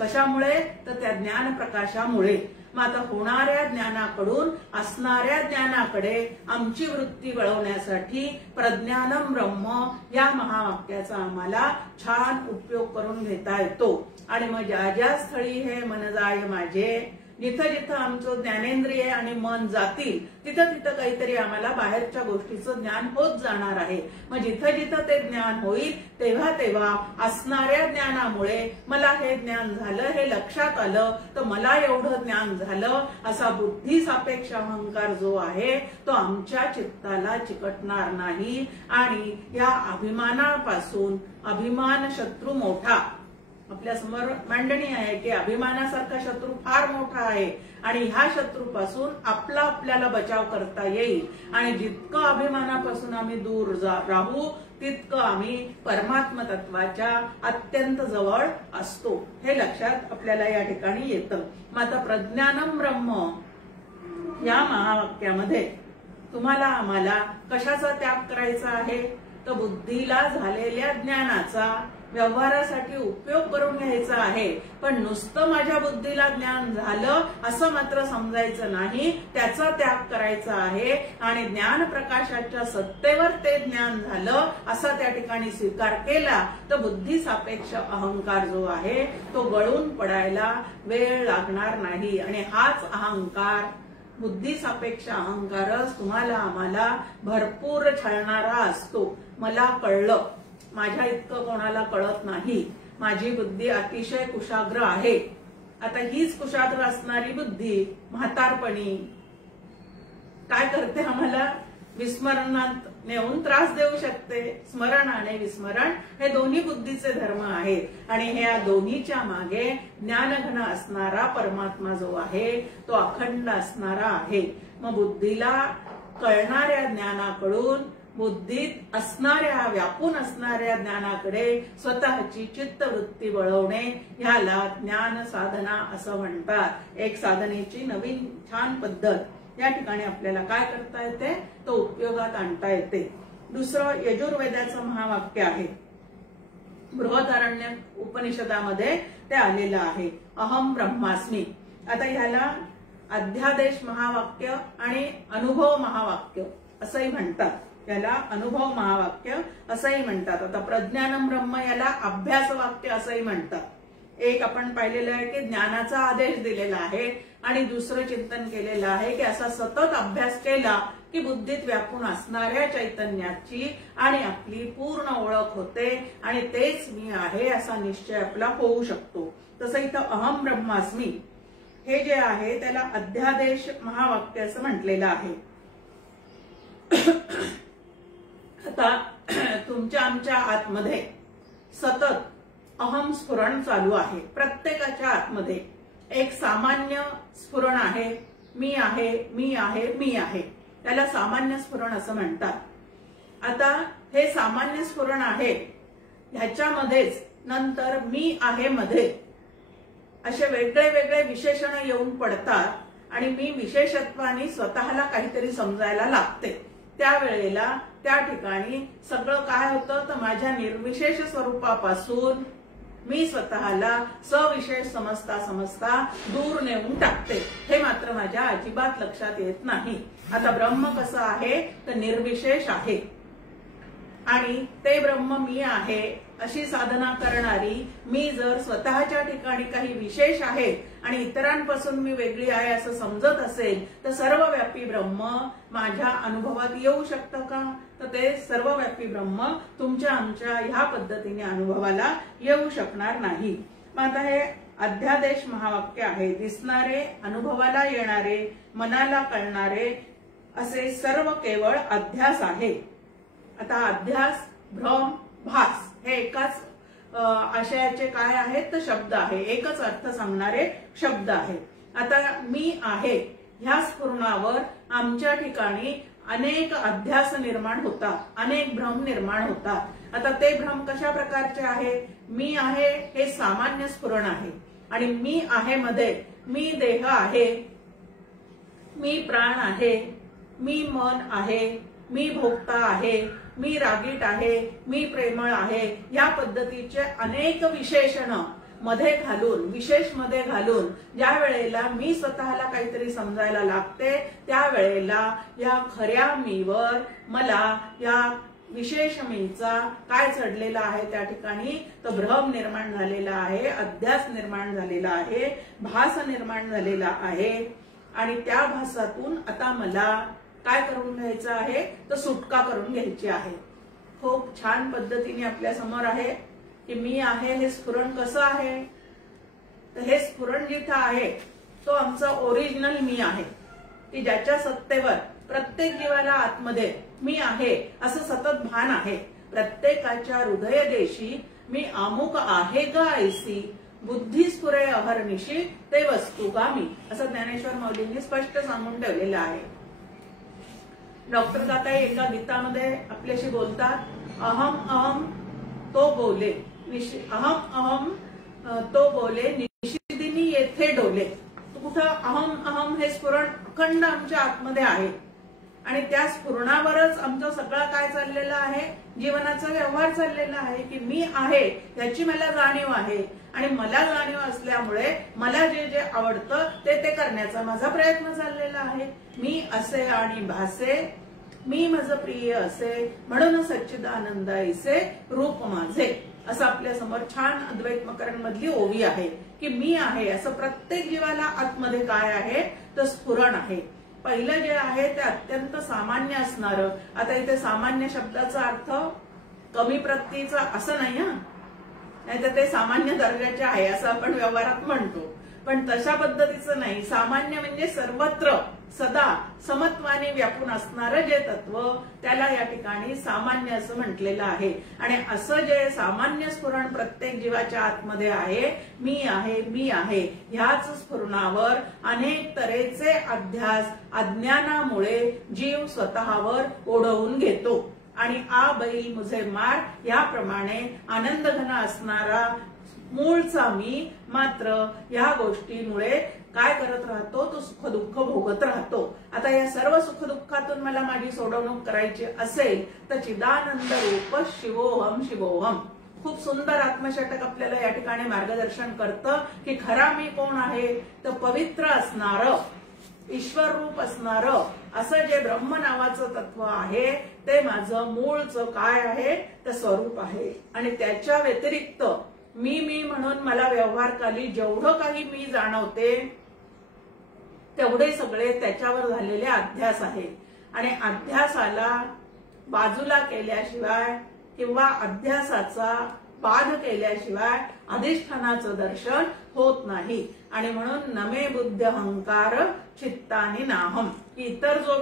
कशामुळे तर त्या ज्ञान प्रकाशामुळे. मग आता होणाऱ्या ज्ञानाकडून असणाऱ्या ज्ञानाकडे आमची वृत्ती वळवण्यासाठी प्रज्ञानम ब्रह्म या महावाक्याचा आम्हाला छान उपयोग करून घेता येतो. आणि मग ज्या ज्या स्थळी हे मन जाय माझे, जिथं जिथं आमचं ज्ञानेंद्रिय आणि मन जातील तिथं तिथं काहीतरी आम्हाला बाहेरच्या गोष्टीचं ज्ञान होत जाणार आहे. मग जिथं जिथं ते ज्ञान होईल तेव्हा तेव्हा असणाऱ्या ज्ञानामुळे मला हे ज्ञान झालं, हे लक्षात आलं, तर मला एवढं ज्ञान झालं असा बुद्धी सापेक्ष अहंकार जो आहे तो आमच्या चित्ताला चिकटणार नाही. आणि या अभिमानापासून, अभिमान शत्रू मोठा, आपल्या समोर मांडणी आहे की अभिमानासारखा शत्रू फार मोठा आहे आणि ह्या शत्रूपासून आपल्याला बचाव करता येईल. आणि जितकं अभिमानापासून आम्ही दूर राहू तितकं आम्ही परमात्म तत्वाच्या अत्यंत जवळ असतो, हे लक्षात आपल्याला या ठिकाणी येतं. मग आता प्रज्ञानम ब्रह्म या महावाक्यामध्ये तुम्हाला आम्हाला कशाचा त्याग करायचा आहे, तर बुद्धीला झालेल्या ज्ञानाचा व्यवहारासाठी उपयोग करून घ्यायचा आहे. पण नुसतं माझ्या बुद्धीला ज्ञान झालं असं मात्र समजायचं नाही, त्याचा त्याग करायचा आहे. आणि ज्ञान प्रकाशाच्या सत्तेवर ते ज्ञान झालं असा त्या ठिकाणी स्वीकार केला तर बुद्धी सापेक्ष अहंकार जो आहे तो गळून पडायला वेळ लागणार नाही. आणि हाच अहंकार, बुद्धी सापेक्ष अहंकारच तुम्हाला आम्हाला भरपूर छळणारा असतो. मला कळलं, माझ्या इतकं कोणाला कळत नाही, माझी बुद्धी अतिशय कुशाग्र आहे. आता हीच कुशाग्र असणारी बुद्धी म्हातारपणी काय करते, आम्हाला विस्मरणात नेऊन त्रास देऊ शकते. स्मरण आणि विस्मरण हे दोन्ही बुद्धीचे धर्म आहेत आणि ह्या दोन्हीच्या मागे ज्ञानघन असणारा परमात्मा जो आहे तो अखंड असणारा आहे. मग बुद्धीला कळणाऱ्या ज्ञानाकडून बुद्धीत असणाऱ्या, व्यापून असणाऱ्या ज्ञानाकडे स्वतःची चित्तवृत्ती वळवणे ह्याला ज्ञान साधना असं म्हणतात. एक साधनेची नवीन छान पद्धत या ठिकाणी आपल्याला काय करता येते, तो उपयोगात आणता येते. दुसरं यजुर्वेदाचं महावाक्य आहे, बृहदारण्यक उपनिषदामध्ये ते आलेलं आहे, अहम ब्रह्मास्मी. आता ह्याला अध्यादेश महावाक्य आणि अनुभव महावाक्य असंही म्हणतात. याला अनुभव महावाक्य असंही म्हणतात. आता प्रज्ञानम ब्रह्म याला अभ्यास वाक्य असंही म्हणतात. एक आपण पाहिलेलं आहे की ज्ञानाचा आदेश दिलेला आहे आणि दुसरं चिंतन केलेलं आहे की असा सतत अभ्यास केला की बुद्धीत व्यापून असणाऱ्या चैतन्याची आणि आपली पूर्ण ओळख होते आणि तेच मी आहे असा निश्चय आपला होऊ शकतो. तसं इथं अहम ब्रह्मास्मी हे जे आहे त्याला अध्यादेश महावाक्य असं म्हटलेलं आहे. आता तुमच्या आमच्या आतमध्ये सतत अहम स्फुरण चालू आहे. प्रत्येकाच्या आतमध्ये एक सामान्य स्फुरण आहे, मी आहे, मी आहे, मी आहे. त्याला सामान्य स्फुरण असं म्हणतात. आता हे सामान्य स्फुरण आहे, ह्याच्यामध्येच नंतर मी आहे मध्ये असे वेगळे वेगळे विशेषण येऊन पडतात आणि मी विशेषत्वाने स्वतःला काहीतरी समजायला लागते. त्यावेळेला त्या ठिकाणी सगळं काय होतं, तर माझ्या निर्विशेष स्वरूपापासून मी स्वतःला सविशेष समजता दूर नेऊन टाकते. हे मात्र माझ्या अजिबात लक्षात येत नाही. आता ब्रह्म कसं आहे, तर निर्विशेष आहे आणि ते ब्रह्म मी आहे अशी साधना करणारी मी जर स्वतःच्या ठिकाणी काही विशेष आहे आणि इतरांपासून मी वेगळी आहे असं समजत असेल तर सर्वव्यापी ब्रह्म माझ्या अनुभवात येऊ शकतं का, तर ते सर्वव्यापी ब्रह्म तुमच्या आमच्या ह्या पद्धतीने अनुभवाला येऊ शकणार नाही. मग आता हे अध्यादेश महावाक्य आहे. दिसणारे, अनुभवाला येणारे, मनाला कळणारे असे सर्व केवळ अध्यास आहे. आता अध्यास, भ्रम, भास हे एकाच आशयाचे काय आहेत, तर शब्द आहे, एकच अर्थ सांगणारे शब्द आहेत. आता मी आहे ह्या स्फुरणावर आमच्या ठिकाणी अनेक अध्यास निर्माण होतात, अनेक भ्रम निर्माण होतात. आता ते भ्रम कशा प्रकारचे आहेत, मी आहे हे सामान्य स्फुरण आहे आणि मी आहे मध्ये मी देह आहे, मी प्राण आहे, मी मन आहे, मी भोक्ता आहे, मी रागीट आहे, मी प्रेमळ आहे, या पद्धतीचे अनेक विशेषण मध्ये घालून, विशेष मध्ये घालून ज्या वेळेला मी स्वतःला काहीतरी समजायला लागते त्यावेळेला या खऱ्या मीवर मला या विशेष मीचा काय चढलेला आहे त्या ठिकाणी तो भ्रम निर्माण झालेला आहे, अध्यास निर्माण झालेला आहे, भास निर्माण झालेला आहे आणि त्या भासातून आता मला काय करून घ्यायचं आहे तर सुटका करून घ्यायची आहे। खूप छान पद्धतीने आपल्या समोर आहे की मी आहे हे स्फुरण कसं आहे तर हे स्फुरण जिथं आहे तो आमचा ओरिजिनल मी आहे की ज्याच्या सत्तेवर प्रत्येक जीवाला आतमध्ये मी आहे असं सतत भान आहे। प्रत्येकाच्या हृदयदेशी मी अमुक आहे का ऐसी बुद्धी स्फुरे अहर्निशी ते वस्तुगामी असं ज्ञानेश्वर माऊलींनी स्पष्ट सांगून ठेवलेलं आहे। डॉक्टर दाताई एका गीतामध्ये आपल्याशी बोलतात, अहम अहम तो बोले अहम अहम तो बोले निशिदिनी येथे डोले। कुठं अहम अहम हे स्फुरण अखंड आमच्या आतमध्ये आहे आणि त्या स्फुरणावरच आमचं सगळं काय चाललेलं आहे, जीवनाचा व्यवहार चाललेला आहे की मी आहे याची मला जाणीव आहे आणि मला जाणीव असल्यामुळे मला जे जे आवडतं ते करण्याचा माझा प्रयत्न चाललेला आहे। मी असे आणि भासे मी माझं प्रिय असे म्हणून सच्चिदानंद ऐसे रूप माझे असं आपल्या समोर छान अद्वैत मकरण मधली ओवी आहे की मी आहे असं प्रत्येक जीवाला आतमध्ये काय आहे तर स्फुरण आहे। पहिलं जे आहे ते अत्यंत सामान्य असणारं, आता इथे सामान्य शब्दाचा अर्थ कमी प्रतीचा असं नाही नाही तर ते सामान्य दर्जाचे आहे असं आपण व्यवहारात म्हणतो, पण तशा पद्धतीचं नाही। सामान्य म्हणजे सर्वत्र सदा समत्वाने व्यापून असणारं जे तत्व त्याला या ठिकाणी सामान्य असं म्हटलेलं आहे आणि असं जे सामान्य स्फुरण प्रत्येक जीवाच्या आतमध्ये आहे मी आहे ह्याच स्फुरणावर अनेक तऱ्हेचे अध्यास अज्ञानामुळे जीव स्वतःवर ओढवून घेतो आणि आ बैल मुझे मार याप्रमाणे आनंद घन असणारा मूळचा मी मात्र या गोष्टीमुळे काय करत राहतो तो सुख दुःख भोगत राहतो। आता या सर्व सुख दुःखातून मला माझी सोडवणूक करायची असेल तर चिदानंद रूप शिवोहम शिवोहम खूप सुंदर आत्मषटक आपल्याला या ठिकाणी मार्गदर्शन करतं की खरा मी कोण आहे तर पवित्र असणारं ईश्वर रूप असणारं असं जे ब्रह्म नावाचं तत्व आहे ते माझं मूळचं काय आहे तर स्वरूप आहे आणि त्याच्या व्यतिरिक्त मी म्हणून मला व्यवहारकाली जेवढं काही मी जाणवते तेवढे सगळे त्याच्यावर झालेले अध्यास आहे आणि अध्यासाला बाजूला केल्याशिवाय किंवा अध्यासाचा बाध केल्याशिवाय अधिष्ठानाचं दर्शन होत नाही आणि म्हणून नमे बुद्ध अहंकार चित्तानी नाहम इतर जो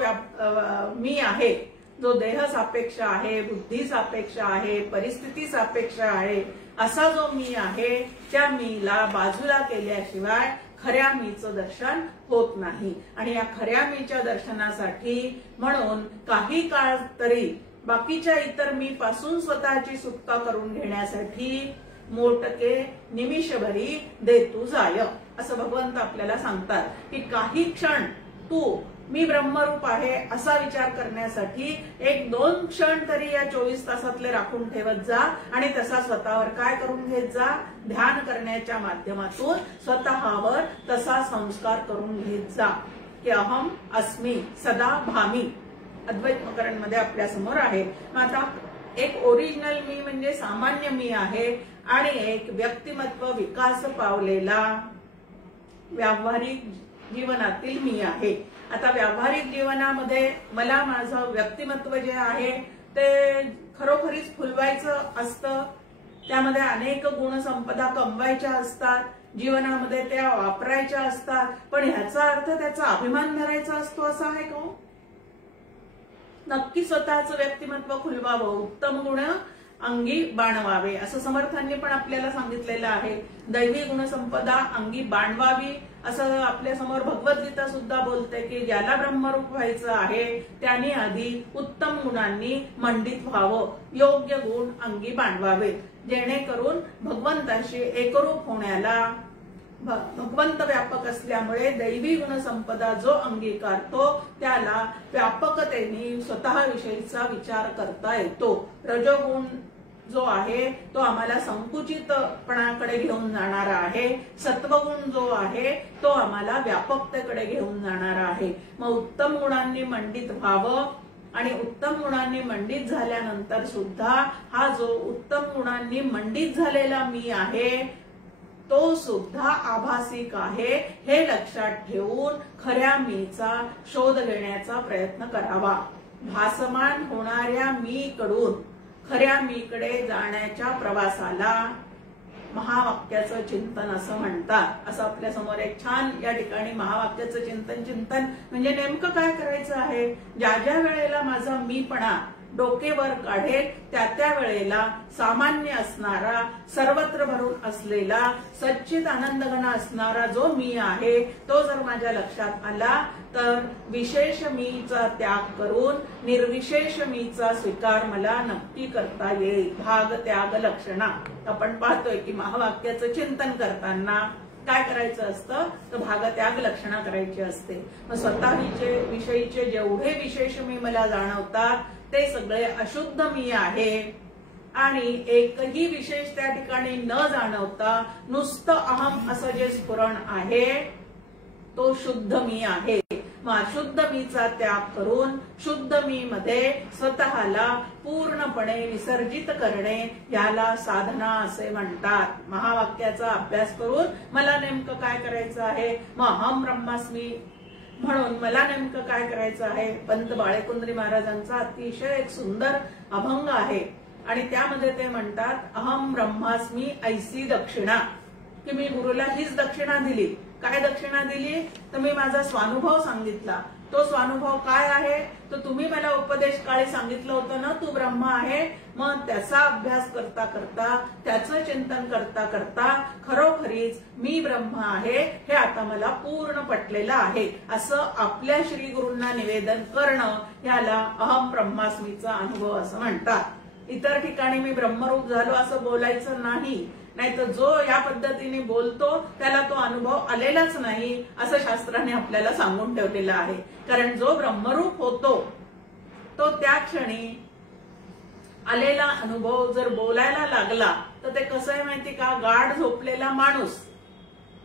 मी आहे जो देह सापेक्ष आहे बुद्धी सापेक्ष आहे परिस्थिती सापेक्ष आहे असा जो मी आहे त्या मीला बाजूला केल्याशिवाय खऱ्या मीचं दर्शन होत नाही आणि या खऱ्या मीच्या दर्शनासाठी म्हणून काही काळ तरी बाकीच्या इतर मी पासून स्वतःची सुटका करून घेण्यासाठी मोटके निमिषभरी दे तू जाय असं भगवंत आपल्याला सांगतात की काही क्षण तू मी ब्रह्मरूप आहे असा विचार करण्यासाठी 1-2 क्षण तरी या 24 तासातले राखून ठेवत जा आणि तसा स्वतःवर काय करून घेत जा ध्यान करण्याच्या माध्यमातून स्वतःवर तसा संस्कार करून घेत जा की अहम अस्मी सदा भामी अद्वैत मकरण मध्ये आपल्या समोर आहे। आता एक ओरिजिनल मी म्हणजे सामान्य मी आहे आणि एक व्यक्तिमत्व विकास पावलेला व्यावहारिक जीवनातील मी आहे। आता व्यावहारिक जीवनामध्ये मला माझं व्यक्तिमत्व जे आहे ते खरोखरीच फुलवायचं असतं, त्यामध्ये अनेक गुणसंपदा कमवायच्या असतात, जीवनामध्ये त्या वापरायच्या असतात, पण ह्याचा अर्थ त्याचा अभिमान धरायचा असतो असं आहे का? नक्की स्वतःचं व्यक्तिमत्व खुलवावं, उत्तम गुण अंगी बाणवावे असं समर्थांनी पण आपल्याला सांगितलेलं आहे। दैवी गुणसंपदा अंगी बाणवावी असं आपल्या समोर भगवद्गीता सुद्धा बोलते की ज्याला ब्रह्मरूप व्हायचं आहे त्यांनी आधी उत्तम गुणांनी मंडित व्हावं, योग्य गुण अंगी बाणवावे जेणेकरून भगवंताशी एकरूप होण्याला भगवंत व्यापक असल्यामुळे दैवी गुणसंपदा जो अंगीकारतो त्याला व्यापकतेने स्वतःविषयीचा विचार करता येतो। रजोगुण जो आहे तो आम्हाला संकुचितपणाकडे घेऊन जाणारा आहे, सत्वगुण जो आहे तो आम्हाला व्यापकतेकडे घेऊन जाणारा आहे. मग उत्तम गुणांनी मंडित व्हावं आणि उत्तम गुणांनी मंडित झाल्यानंतर सुद्धा हा जो उत्तम गुणांनी मंडित झालेला मी आहे तो सुद्धा आभासिक आहे हे लक्षात ठेवून खऱ्या मीचा शोध घेण्याचा प्रयत्न करावा. भासमान होणाऱ्या मीकडून खऱ्या मीकडे जाण्याच्या प्रवासाला महावाक्याचं चिंतन असं म्हणतात. असं आपल्या समोर एक छान या ठिकाणी महावाक्याचं चिंतन म्हणजे नेमकं काय करायचं आहे. ज्या ज्या वेळेला माझा मीपणा डोकेवर काढेल त्या वेळेला सामान्य असणारा, सर्वत्र भरून असलेला, सच्चित आनंदघन असणारा जो मी आहे तो जर माझ्या लक्षात आला तर विशेष मीचा त्याग करून निर्विशेष मीचा स्वीकार मला नक्की करता येईल. भाग त्याग लक्षणा आपण पाहतोय की महावाक्याचं चिंतन करताना काय करायचं असतं तर भागत्याग लक्षणा करायची असते. मग स्वतःचे विषयीचे जेवढे विशेष मी मला जाणवतात ते सगळे अशुद्ध मी आहे आणि एकही विशेष त्या ठिकाणी न जाणवता नुसतं अहम असं जे स्फुरण आहे तो शुद्ध मी आहे. मग अशुद्ध मीचा त्याग करून शुद्ध मी मध्ये स्वतःला पूर्णपणे विसर्जित करणे याला साधना असे म्हणतात. महावाक्याचा अभ्यास करून मला नेमकं काय करायचं आहे. मग अहम ब्रह्मास्मी म्हणून मला नेमकं काय करायचं आहे. पंत बाळेकुंद्री महाराजांचा अतिशय एक सुंदर अभंग आहे आणि त्यामध्ये ते म्हणतात अहम ब्रह्मास्मी ऐसी दक्षिणा, की मी गुरुला हीच दक्षिणा दिली. काय दक्षिणा दिली तर मी माझा स्वानुभव सांगितला. तो स्वानुभव काय आहे तर तुम्ही मला उपदेश काळी सांगितलं होतं ना तू ब्रह्म आहे. मग त्याचा अभ्यास करता करता त्याचं चिंतन करता करता खरोखरीच मी ब्रह्म आहे हे आता मला पूर्ण पटलेलं आहे असं आपल्या श्री गुरूंना निवेदन करणं याला अहम ब्रह्मास्मीचा अनुभव असं म्हणतात. इतर ठिकाणी मी ब्रह्मरूप झालो असं बोलायचं नाही, नाहीतर जो या पद्धतीने बोलतो त्याला तो अनुभव आलेलाच नाही असं शास्त्राने आपल्याला सांगून ठेवलेलं आहे. कारण जो ब्रह्मरूप होतो तो त्या क्षणी आलेला अनुभव जर बोलायला लागला तर ते कसं आहे माहिती का. गाढ झोपलेला माणूस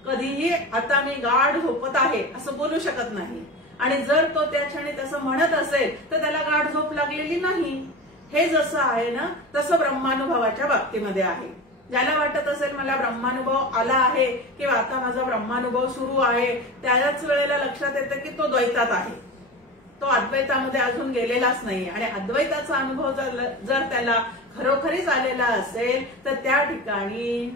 कधीही आता मी गाढ झोपत आहे असं बोलू शकत नाही आणि जर तो त्या क्षणी तसं म्हणत असेल तर त्याला गाढ झोप लागलेली नाही. हे जसं आहे ना तसं ब्रह्मानुभवाच्या बाबतीमध्ये आहे. ज्याला वाटत असेल मला ब्रह्मानुभव आला आहे किंवा आता माझा ब्रह्मानुभव सुरू आहे त्याच वेळेला लक्षात येतं की तो द्वैतात आहे, तो अद्वैतामध्ये अजून गेलेलाच नाही. आणि अद्वैताचा अनुभव जर त्याला खरोखरीच आलेला असेल तर त्या ठिकाणी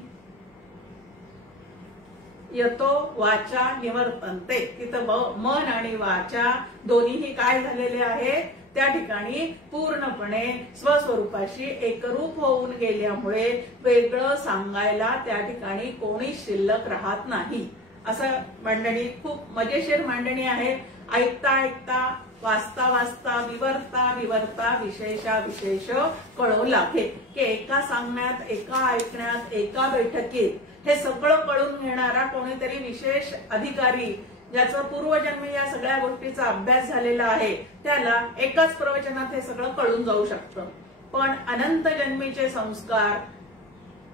यतो वाचा निवर्तन्ते, तिथं मन आणि वाचा दोन्हीही काय झालेले आहे त्या ठिकाणी पूर्णपणे स्वस्वरूपाशी एकरूप होऊन गेल्यामुळे वेगळं सांगायला त्या ठिकाणी कोणी शिल्लक राहत नाही. असं मांडणी खूप मजेशीर मांडणी आहे. ऐकता ऐकता वाचता वाचता विवर्ता विवर्ता विशेषा विशेष कळू लागे, की एका सांगण्यात एका ऐकण्यात एका बैठकीत हे सगळं कळून घेणारा कोणीतरी विशेष अधिकारी ज्याचा पूर्वजन्मी या सगळ्या गोष्टीचा अभ्यास झालेला आहे त्याला एकाच प्रवचनात हे सगळं कळून जाऊ शकतं. पण अनंत जन्मीचे संस्कार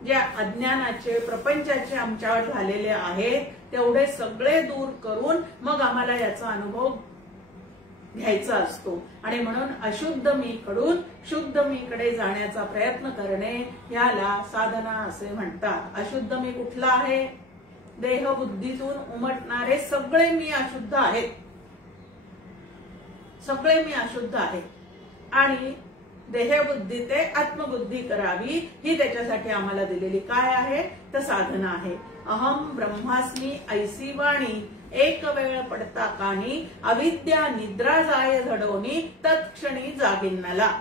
ज्या अज्ञानाचे प्रपंचाचे आमच्यावर झालेले आहेत तेवढे सगळे दूर करून मग आम्हाला याचा अनुभव घ्यायचा असतो. आणि म्हणून अशुद्ध मी कडून शुद्ध मीकडे जाण्याचा प्रयत्न करणे याला साधना असे म्हणतात. अशुद्ध मी कुठला आहे. देह बुद्धीतून उमटणारे सगळे मी अशुद्ध आहेत, सगळे मी अशुद्ध आहे आणि देहबुद्धी ते आत्मबुद्धी करावी ही त्याच्यासाठी आम्हाला दिलेली काय आहे तर साधना आहे. अहम ब्रह्मास्मी ऐसी वाणी एक वेळ पडता कानी अविद्या निद्रा जाय झडवणी तत्क्षणी जागिन्नला.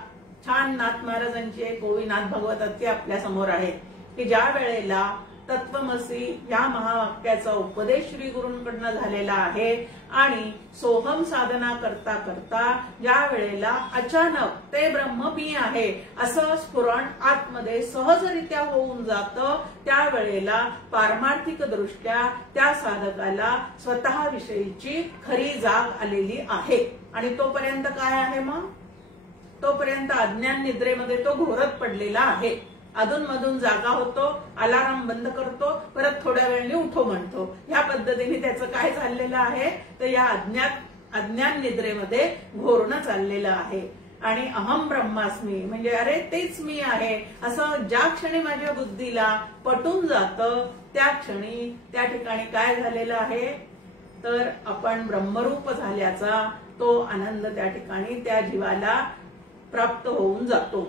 छान नाथ महाराजांची एक ओवी नाथ भागवताची आपल्या समोर आहे की ज्या वेळेला तत्वमसी या महावाक्याचा उपदेश श्री गुरूंकडनं झालेला आहे आणि सोहम साधना करता करता ज्या वेळेला अचानक ते ब्रह्म मी आहे असं स्फुरण आतमध्ये सहजरित्या होऊन जातं त्यावेळेला पारमार्थिक दृष्ट्या त्या साधकाला स्वतःविषयीची खरी जाग आलेली आहे. आणि तोपर्यंत काय आहे मग तोपर्यंत अज्ञान निद्रेमध्ये तो घोरत पडलेला आहे. अधूनमधून जागा होतो, अलार्म बंद करतो, परत थोड्या वेळाने उठो म्हणतो. ह्या पद्धतीने त्याचं काय चाललेलं आहे तर या अज्ञान निद्रेमध्ये घोरणं चाललेलं आहे. आणि अहम ब्रह्मास्मी म्हणजे अरे तेच मी आहे असं ज्या क्षणी माझ्या बुद्धीला पटून जातं त्या क्षणी त्या ठिकाणी काय झालेलं आहे तर आपण ब्रह्मरूप झाल्याचा तो आनंद त्या ठिकाणी त्या जीवाला प्राप्त होऊन जातो.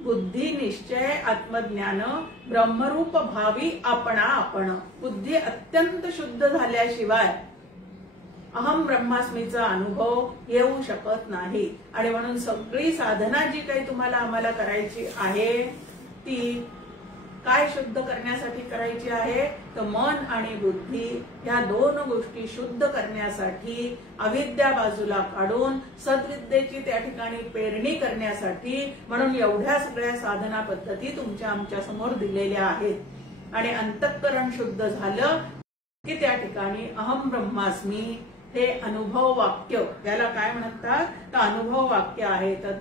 बुद्धी निश्चय आत्मज्ञान ब्रह्मरूप भावी आपण. बुद्धी अत्यंत शुद्ध झाल्याशिवाय अहम ब्रह्मास्मीचा अनुभव येऊ शकत नाही. आणि म्हणून सगळी साधना जी काही तुम्हाला आम्हाला करायची आहे ती काय शुद्ध करण्यासाठी करायची आहे तर मन आणि बुद्धी या दोन गोष्टी शुद्ध करण्यासाठी, अविद्या बाजूला काढून सद्विद्येची त्या ठिकाणी पेरणी करण्यासाठी. म्हणून एवढ्या सगळ्या साधना पद्धती तुमच्या आमच्या समोर दिलेल्या आहेत. आणि अंतःकरण शुद्ध झालं की त्या ठिकाणी अहम ब्रह्मास्मी हे अनुभव वाक्य, याला काय म्हणतात तर अनुभव वाक्य आहे. तर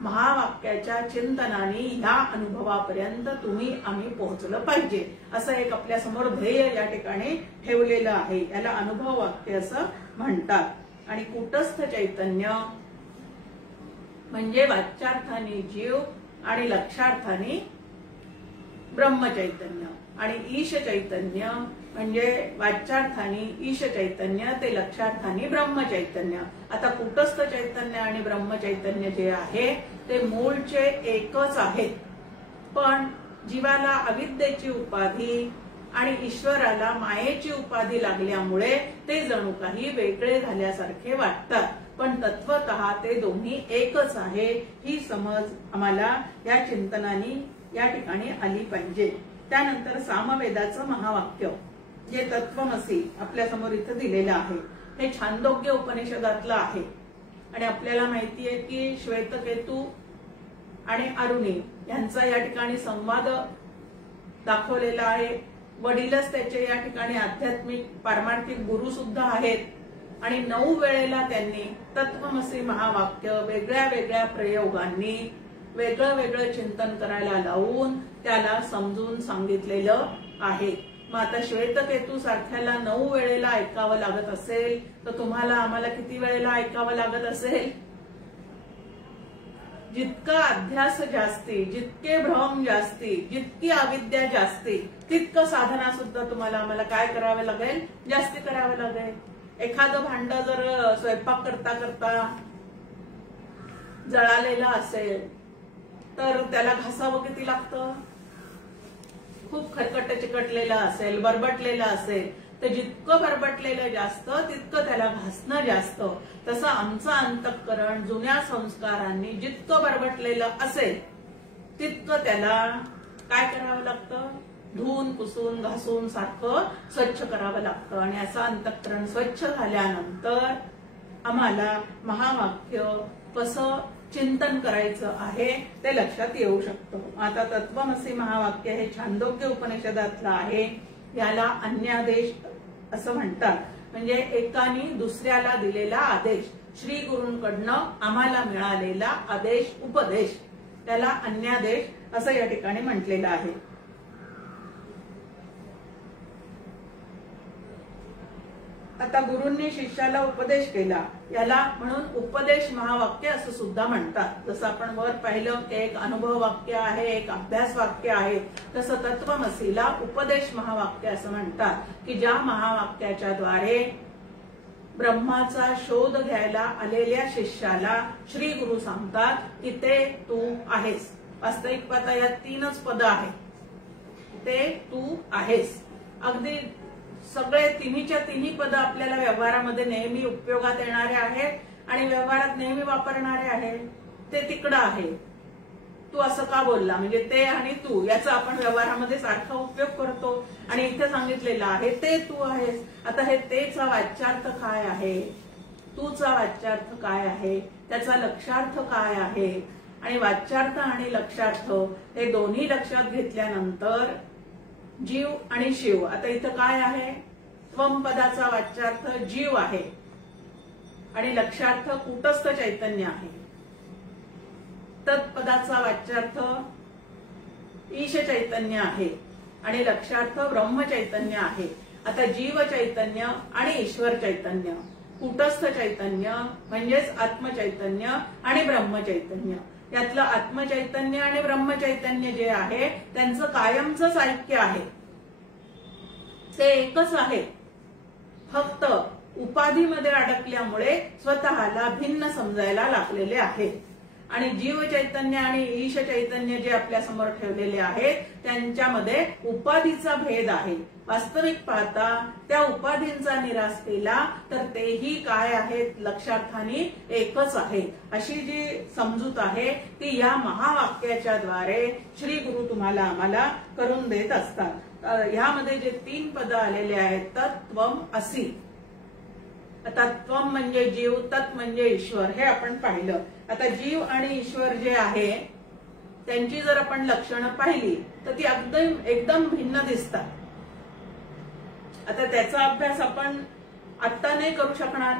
महावाक्याच्या चिंतनाने ह्या अनुभवापर्यंत तुम्ही आम्ही पोहोचलं पाहिजे असं एक आपल्या समोर ध्येय या ठिकाणी ठेवलेलं आहे. याला अनुभव वाक्य असं म्हणतात. आणि कूटस्थ चैतन्य म्हणजे वाच्यार्थाने जीव आणि लक्षार्थाने ब्रह्मचैतन्य. आणि ईश चैतन्य म्हणजे वाच्यार्थाने ईश चैतन्य ते लक्षार्थाने ब्रह्मचैतन्य. आता कूटस्थ चैतन्य आणि ब्रह्मचैतन्य जे आहे ते मूळचे एकच आहेत, पण जीवाला अविद्येची उपाधी आणि ईश्वराला मायेची उपाधी लागल्यामुळे ते जणू काही वेगळे झाल्यासारखे वाटतात. पण तत्वतः ते दोन्ही एकच आहे ही समज आम्हाला या चिंतनाने या ठिकाणी आली पाहिजे. त्यानंतर सामवेदाचं महावाक्य जे तत्वमसी आपल्या समोर इथं दिलेलं आहे हे छांदोग्य उपनिषदातलं आहे. आणि आपल्याला माहिती आहे की श्वेतकेतू आणि अरुणी यांचा या ठिकाणी संवाद दाखवलेला आहे. वडीलच त्याचे या ठिकाणी आध्यात्मिक पारमार्थिक गुरु सुद्धा आहेत. आणि 9 वेळेला त्यांनी तत्वमसी महावाक्य वेगळ्या वेगळ्या प्रयोगांनी वेगळं वेगळं चिंतन करायला लावून त्याला समजून सांगितलेलं आहे. मग आता श्वेतकेतू सारख्याला 9 वेळेला ऐकावं लागत असेल तर तुम्हाला आम्हाला किती वेळेला ऐकावं लागत असेल? जितका अध्यास जास्ती, जितके भ्रम जास्ती, जितकी अविद्या जास्ती तितकं साधना सुद्धा तुम्हाला आम्हाला काय करावं लागेल? जास्ती करावं लागेल. एखादं भांड जर स्वयंपाक करता करता जळालेलं असेल तर त्याला घासावं किती लागतं? खूप खरकट चिकटलेलं असेल, बरबटलेलं असेल तर जितकं बरबटलेलं जास्त तितकं त्याला घासणं जास्त. तसं आमचं अंतःकरण जुन्या संस्कारांनी जितकं बरबटलेलं असेल तितकं त्याला काय करावं लागतं? धुवून पुसून घासून सारखं स्वच्छ करावं लागतं. आणि असं अंतःकरण स्वच्छ झाल्यानंतर आम्हाला महावाक्य कसं चिंतन करायचं आहे ते लक्षात येऊ शकतं. आता तत्वमसी महावाक्य हे छांदोग्य उपनिषदातलं आहे. याला अन्यादेश असं म्हणतात. म्हणजे एकाने दुसऱ्याला दिलेला आदेश, श्री गुरूंकडनं आम्हाला मिळालेला आदेश उपदेश त्याला अन्यादेश असं या ठिकाणी म्हटलेलं आहे. आता गुरूंनी शिष्याला उपदेश केला याला म्हणून उपदेश महावाक्य असं सुद्धा म्हणतात. जसं आपण वर पाहिलं एक अनुभव वाक्य आहे, एक अभ्यास वाक्य आहे, तसं तत्वमसीला उपदेश महावाक्य असं म्हणतात की ज्या महावाक्याच्या द्वारे ब्रह्माचा शोध घ्यायला आलेल्या शिष्याला श्री गुरु सांगतात की ते तू आहेस. वास्तविक पाहता या 3च पद आहेत. ते तू आहेस. अगदी सगळे तिन्हीच्या तिन्ही पद आपल्याला व्यवहारामध्ये नेहमी उपयोगात येणारे आहेत आणि व्यवहारात नेहमी वापरणारे आहेत. ते तिकडं आहे. तू असं का बोलला म्हणजे ते आणि तू याचा आपण व्यवहारामध्ये सारखा उपयोग करतो. आणि इथे सांगितलेलं आहे ते तू आहेस. आता हे तेचा वाच्यार्थ काय आहे, तूचा वाच्यार्थ काय आहे, त्याचा लक्षार्थ काय आहे. आणि वाच्यार्थ आणि लक्षार्थ हे दोन्ही लक्षात घेतल्यानंतर जीव आणि शिव. आता इथं काय आहे? त्वम पदाचा वाच्यार्थ जीव आहे आणि लक्षार्थ कूटस्थ चैतन्य आहे. तत्पदाचा वाच्यार्थ ईश चैतन्य आहे आणि लक्षार्थ ब्रह्म चैतन्य आहे. आता जीव चैतन्य आणि ईश्वर चैतन्य, कुटस्थ चैतन्य म्हणजेच आत्मचैतन्य आणि ब्रह्मचैतन्य. यातलं आत्मचैतन्य आणि ब्रह्मचैतन्य जे आहे त्यांचं कायमचंच ऐक्य आहे, ते एकच आहे. फक्त उपाधीमध्ये अडकल्यामुळे स्वतःला भिन्न समजायला लागलेले आहे. आणि जीव चैतन्य आणि ईश चैतन्य जे आपल्या समोर ठेवलेले आहेत त्यांच्यामध्ये उपाधीचा भेद आहे. वास्तविक पाहता त्या उपाधींचा निराश केला तर तेही काय आहेत, लक्षार्थाने एकच आहे. अशी जी समजूत आहे ती या महावाक्याच्या द्वारे श्री गुरु तुम्हाला आम्हाला करून देत असतात. ह्यामध्ये जे 3 पद आलेले आहेत, तत्त्वम असि. तत्त्वम म्हणजे जीव, तत् म्हणजे ईश्वर, हे आपण पाहिलं. आता जीव आणि ईश्वर जे आहे त्यांची जर आपण लक्षणं पाहिली तर ती एकदम भिन्न दिसतात. आता त्याचा अभ्यास आपण आत्ता नाही करू शकणार.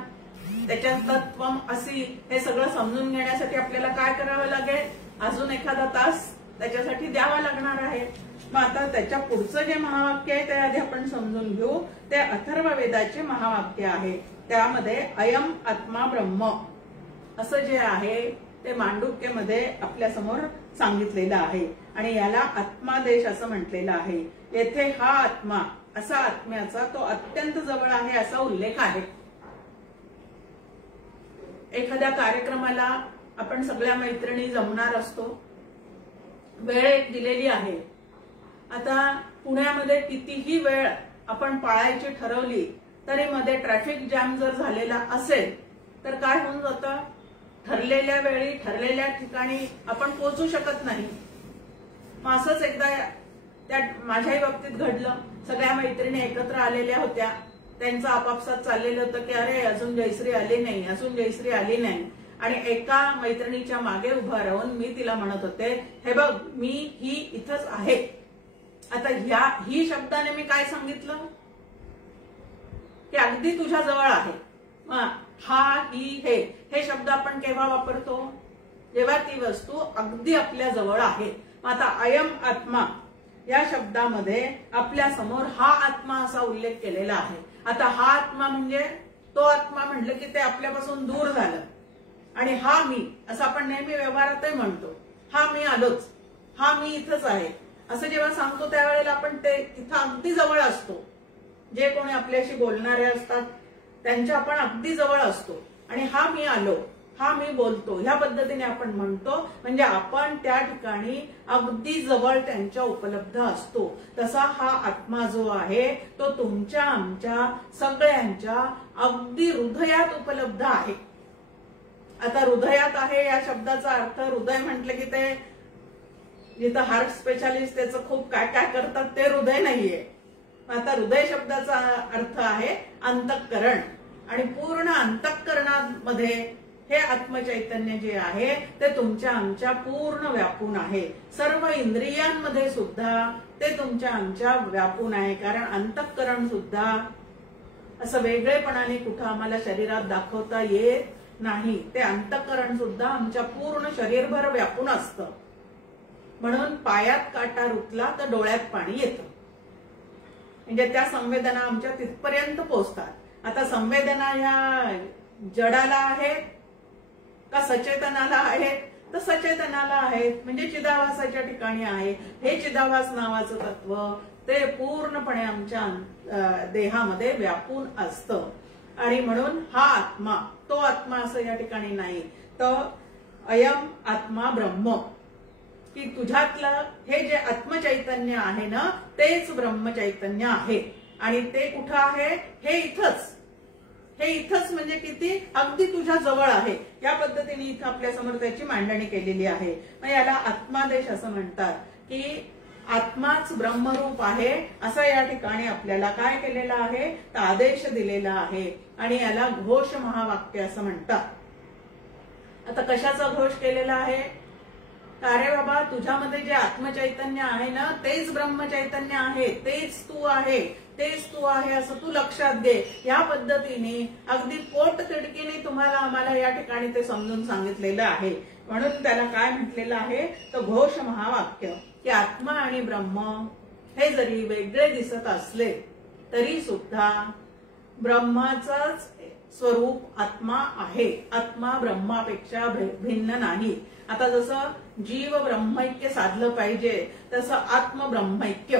त्याच्यात तत्त्वम असि हे सगळं समजून घेण्यासाठी आपल्याला काय करावं लागेल, अजून एखादा तास त्याच्यासाठी द्यावा लागणार आहे. मग आता त्याच्या पुढचं जे महावाक्य आहे ते आधी आपण समजून घेऊ. ते अथर्ववेदाचे महावाक्य आहे. त्यामध्ये अयम आत्मा ब्रह्म असं जे आहे ते मांडुक्यमध्ये आपल्या समोर सांगितलेलं आहे आणि याला आत्मादेश असं म्हटलेलं आहे. येथे हा आत्मा असा आत्म्याचा तो अत्यंत जवळ आहे असा उल्लेख आहे. एखाद्या कार्यक्रमाला आपण सगळ्या मैत्रिणी जमणार असतो, वेळ एक दिलेली आहे. आता पुण्यामध्ये कितीही वेळ आपण पाळायची ठरवली तरी मध्ये ट्रॅफिक जॅम जर झालेला असेल तर काय होऊन जातं, ठरलेल्या वेळी ठरलेल्या ठिकाणी आपण पोहोचू शकत नाही. मग असंच एकदा त्या माझ्याही बाबतीत घडलं. सगळ्या मैत्रिणी एकत्र आलेल्या होत्या, त्यांचं आपापसात चाललेलं होतं की अरे अजून जयश्री आली नाही, अजून जयश्री आली नाही. आणि एका मैत्रिणीच्या मागे उभा राहून मी तिला म्हणत होते, हे बघ मी ही इथंच आहे. आता ही शब्दाने मी काय सांगितलं की अगदी तुझ्या जवळ आहे. हा ही हे शब्द आपण केव्हा वापरतो, जेव्हा ती वस्तू अगदी आपल्या जवळ आहे. आता अयम आत्मा या शब्दामध्ये आपल्या समोर हा आत्मा असा उल्लेख केलेला आहे. आता हा आत्मा म्हणजे तो आत्मा म्हटलं की ते आपल्यापासून दूर झालं. आणि हा मी असं आपण नेहमी व्यवहारातही म्हणतो, हा मी आलोच, हा मी इथंच आहे असं जेव्हा सांगतो त्यावेळेला आपण ते तिथं अगदी जवळ असतो. जे कोणी आपल्याशी बोलणारे असतात त्यांच्या आपण अगदी जवळ असतो. आणि हा मी आलो, हा मी बोलतो, ह्या पद्धतीने आपण म्हणतो. म्हणजे आपण त्या ठिकाणी अगदी जवळ त्यांच्या उपलब्ध असतो. तसा हा आत्मा जो आहे तो तुमच्या आमच्या सगळ्यांच्या अगदी हृदयात उपलब्ध आहे. आता हृदयात आहे या शब्दाचा अर्थ, हृदय म्हटलं की ते जिथं हार्ट स्पेशालिस्ट त्याचं खूप काय काय करतात ते हृदय नाहीये. आता हृदय शब्दाचा अर्थ आहे अंतःकरण. आणि पूर्ण अंतःकरणामध्ये हे आत्मचैतन्य जे आहे ते तुमच्या आमच्या पूर्ण व्यापून आहे. सर्व इंद्रियांमध्ये सुद्धा ते तुमच्या आमच्या व्यापून आहे. कारण अंतःकरण सुद्धा असं वेगळेपणाने कुठं आम्हाला शरीरात दाखवता येत नाही. ते अंतःकरण सुद्धा आमच्या पूर्ण शरीरभर व्यापून असतं. म्हणून पायात काटा रुतला तर डोळ्यात पाणी येतं. म्हणजे त्या संवेदना आमच्या तिथपर्यंत पोहोचतात. आता संवेदना ह्या जडाला आहेत का सचेतनाला आहेत, तर सचेतनाला आहेत. म्हणजे चिदाभासाच्या ठिकाणी आहे. हे चिदाभास नावाचं तत्व ते पूर्णपणे आमच्या देहामध्ये व्यापून असतं. आणि म्हणून हा आत्मा तो आत्मा असं या ठिकाणी नाही. तर अयम आत्मा ब्रह्म की तुझ्यातलं हे जे आत्मचैतन्य आहे ना तेच ब्रह्मचैतन्य आहे. आणि ते कुठं आहे, हे इथंच. हे इथंच म्हणजे किती, अगदी तुझ्या जवळ आहे. या पद्धतीने इथं आपल्या समोर त्याची मांडणी केलेली आहे. मग याला आत्मादेश असं म्हणतात की आत्माच ब्रह्मरूप आहे असं या ठिकाणी आपल्याला काय केलेलं आहे, तर आदेश दिलेला आहे. आणि याला घोष महावाक्य असं म्हणतात. आता कशाचा घोष केलेला आहे, अरे बाबा तुझ्यामध्ये जे आत्मचैतन्य आहे ना तेच ब्रह्मचैतन्य आहे, तेच तू आहे, तेच तू आहे असं तू लक्षात घे. या पद्धतीने अगदी पोट तिडकीने तुम्हाला आम्हाला या ठिकाणी ते समजून सांगितलेलं आहे. म्हणून त्याला काय म्हटलेलं आहे, तर घोष महावाक्य. की आत्मा आणि ब्रह्म हे जरी वेगळे दिसत असले तरी सुद्धा ब्रह्माचंच स्वरूप आत्मा आहे. आत्मा ब्रह्मापेक्षा भिन्न नाही. आता जसं जीव ब्रह्मैक्य साधलं पाहिजे तसं आत्म ब्रह्मैक्य.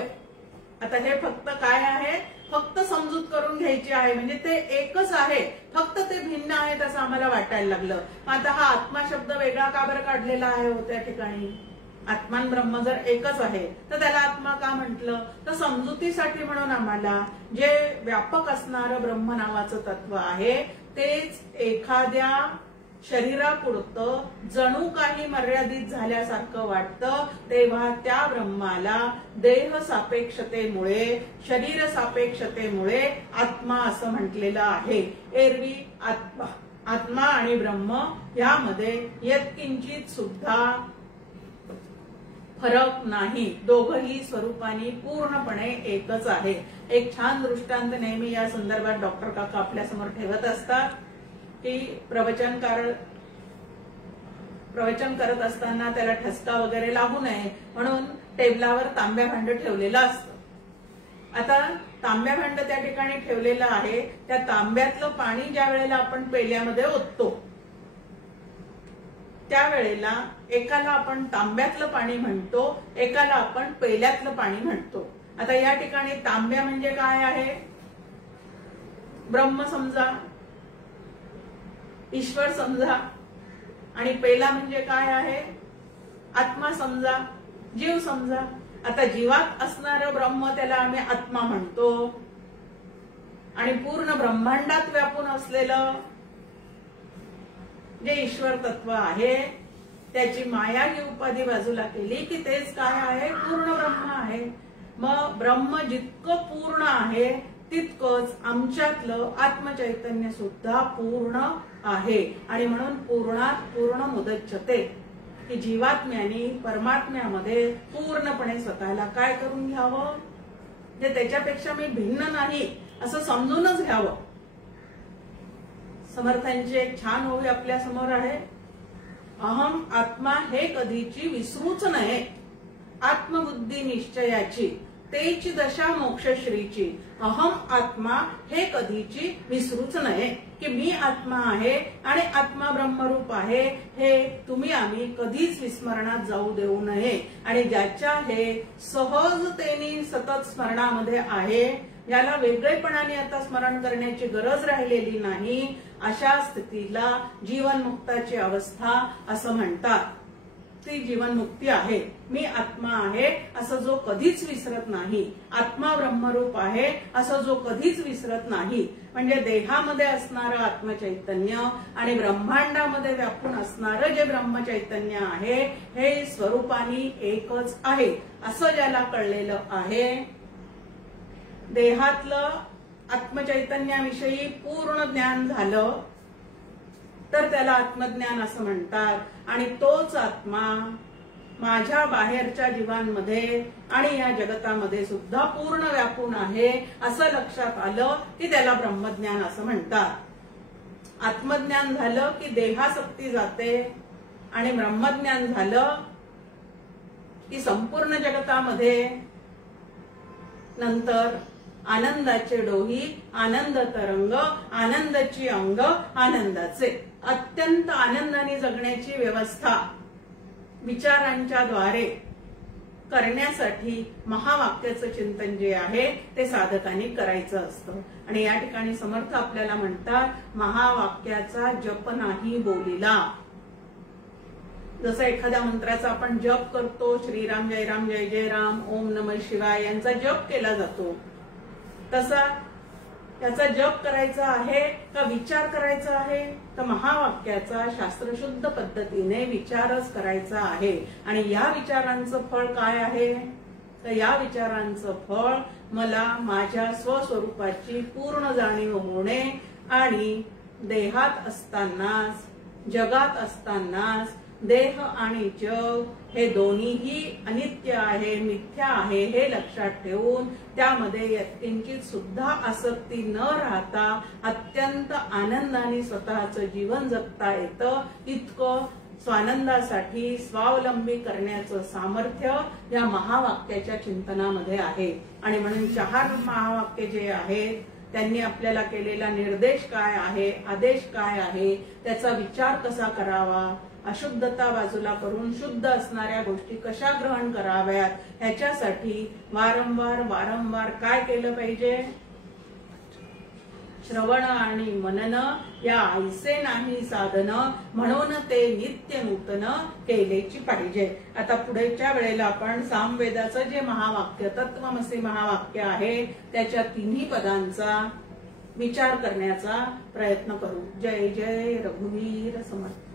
आता हे फक्त काय आहे, फक्त समजूत करून घ्यायची आहे. म्हणजे ते एकच आहे, फक्त ते भिन्न आहेत असं आम्हाला वाटायला लागलं. आता हा आत्मा शब्द वेगळा का बरं काढलेला आहे हो त्या ठिकाणी? आत्मान ब्रह्म जर एकच आहे तर त्याला आत्मा का म्हटलं? तर समजुतीसाठी म्हणून आम्हाला जे व्यापक असणारं ब्रह्म नावाचं तत्व आहे तेच एखाद्या शरीरापुरतं जणू काही मर्यादित झाल्यासारखं वाटतं, तेव्हा त्या ब्रह्माला देह सापेक्षतेमुळे, शरीर सापेक्षतेमुळे आत्मा असं म्हटलेलं आहे. एरवी आत्मा आणि ब्रह्म यामध्ये यत्किंचित सुद्धा फरक नाही. दोघही स्वरूपाने पूर्णपणे एकच आहे. एक छान दृष्टांत नेहमी या संदर्भात डॉक्टर काका आपल्या समोर ठेवत असतात की प्रवचन करत असताना त्याला ठसका वगैरे लागू नये म्हणून टेबलावर तांब्या भांड ठेवलेलं असतं. आता तांब्या भांड त्या ठिकाणी ठेवलेलं आहे, त्या तांब्यातलं पाणी ज्या वेळेला आपण पेल्यामध्ये ओततो त्यावेळेला एकाला आपण तांब्यातलं पाणी म्हणतो, एकाला आपण पेल्यातलं पाणी म्हणतो. आता या ठिकाणी तांब्या म्हणजे काय आहे? ब्रह्म समजा, ईश्वर समजा, आणि पेला म्हणजे काय आहे? आत्मा समजा, जीव समजा. आता जीवात असणारं ब्रह्म त्याला आम्ही आत्मा म्हणतो आणि पूर्ण ब्रह्मांडात व्यापून असलेलं जे ईश्वर तत्व आहे त्याची माया ही उपाधी बाजूला केली की तेच काय आहे? पूर्ण ब्रह्म आहे. मग ब्रह्म जितकं पूर्ण आहे तितकंच आमच्यातलं आत्मचैतन्य सुद्धा पूर्ण आहे. आणि म्हणून पूर्णात पूर्ण मुदच्छते की जीवात्म्याने परमात्म्यामध्ये पूर्णपणे स्वतःला काय करून घ्यावं, जे त्याच्यापेक्षा मी भिन्न नाही असं समजूनच घ्यावं. समर्थांची एक छान ओवी आपल्या समोर आहे. अहम आत्मा हे कधीची विसरूच नये, आत्मबुद्धी निश्चयाची तेची दशा मोक्षश्रीची. अहम आत्मा हे कधीची विसरूच नये की मी आत्मा आहे आणि आत्मा ब्रह्मरूप आहे हे तुम्ही आम्ही कधीच विस्मरणात जाऊ देऊ नये. आणि ज्याच्या हे सहजतेने सतत स्मरणामध्ये आहे, याला वेगळेपणाने आता स्मरण करण्याची गरज राहिलेली नाही, अशा स्थितीला जीवनमुक्ताची अवस्था असं म्हणतात. ती जीवनमुक्ती आहे. मी आत्मा आहे असं जो कधीच विसरत नाही, आत्मा ब्रह्मरूप आहे असं जो कधीच विसरत नाही. म्हणजे देहामध्ये असणारं आत्मचैतन्य आणि ब्रह्मांडामध्ये व्यापून असणारं जे ब्रह्मचैतन्य आहे हे स्वरूपाने एकच आहे असं ज्याला कळलेलं आहे, देहातलं आत्मचैतन्याविषयी पूर्ण ज्ञान झालं तर त्याला आत्मज्ञान असं म्हणतात. आणि तोच आत्मा माझ्या बाहेरच्या जीवांमध्ये आणि या जगतामध्ये सुद्धा पूर्ण व्यापून आहे असं लक्षात आलं की त्याला ब्रह्मज्ञान असं म्हणतात. आत्मज्ञान झालं की देहासक्ती जाते आणि ब्रह्मज्ञान झालं की संपूर्ण जगतामध्ये नंतर आनंदाचे डोही, आनंद तरंग, आनंदाची अंग, आनंदाचे अत्यंत आनंदाने जगण्याची व्यवस्था विचारांच्या द्वारे करण्यासाठी महावाक्याचं चिंतन जे आहे ते साधकांनी करायचं असतं. आणि या ठिकाणी समर्थ आपल्याला म्हणतात महावाक्याचा जप नाही बोलिला. जसं एखाद्या मंत्राचा आपण जप करतो, श्रीराम जय राम जय जय राम, ओम नमः शिवाय यांचा जप केला जातो, तसा त्याचा जप करायचा आहे का विचार करायचा आहे? तर महावाक्याचा शास्त्रशुद्ध पद्धतीने विचारच करायचा आहे. आणि या विचारांचं फळ काय आहे? तर या विचारांचं फळ मला माझ्या स्वस्वरूपाची पूर्ण जाणीव होणे आणि देहात असतानाच, जगात असतानाच देह आणि जग हे दोन्हीही अनित्य आहे, मिथ्या आहे हे लक्षात ठेवून त्यामध्ये यत्किंचित सुद्धा आसक्ती न राहता अत्यंत आनंदाने स्वतःचं जीवन जगता येतं. इतकं स्वानंदासाठी स्वावलंबी करण्याचं सामर्थ्य या महावाक्याच्या चिंतनामध्ये आहे। आणि म्हणून 4 महावाक्य जे आहेत त्यांनी आपल्याला केलेला निर्देश काय आहे, आदेश काय आहे, त्याचा विचार कसा करावा, अशुद्धता बाजूला करून शुद्ध असणाऱ्या गोष्टी कशा ग्रहण कराव्यात, ह्याच्यासाठी वारंवार काय केलं पाहिजे? श्रवण आणि मनन या ऐसे नाही साधन, म्हणून ते नित्य नूतन केलेची पाहिजे। आता पुढेच्या वेळेला आपण सामवेदाचं जे महावाक्य तत्वमसी महावाक्य आहे त्याच्या 3 पदांचा विचार करण्याचा प्रयत्न करू। जय जय रघुवीर समर्थ।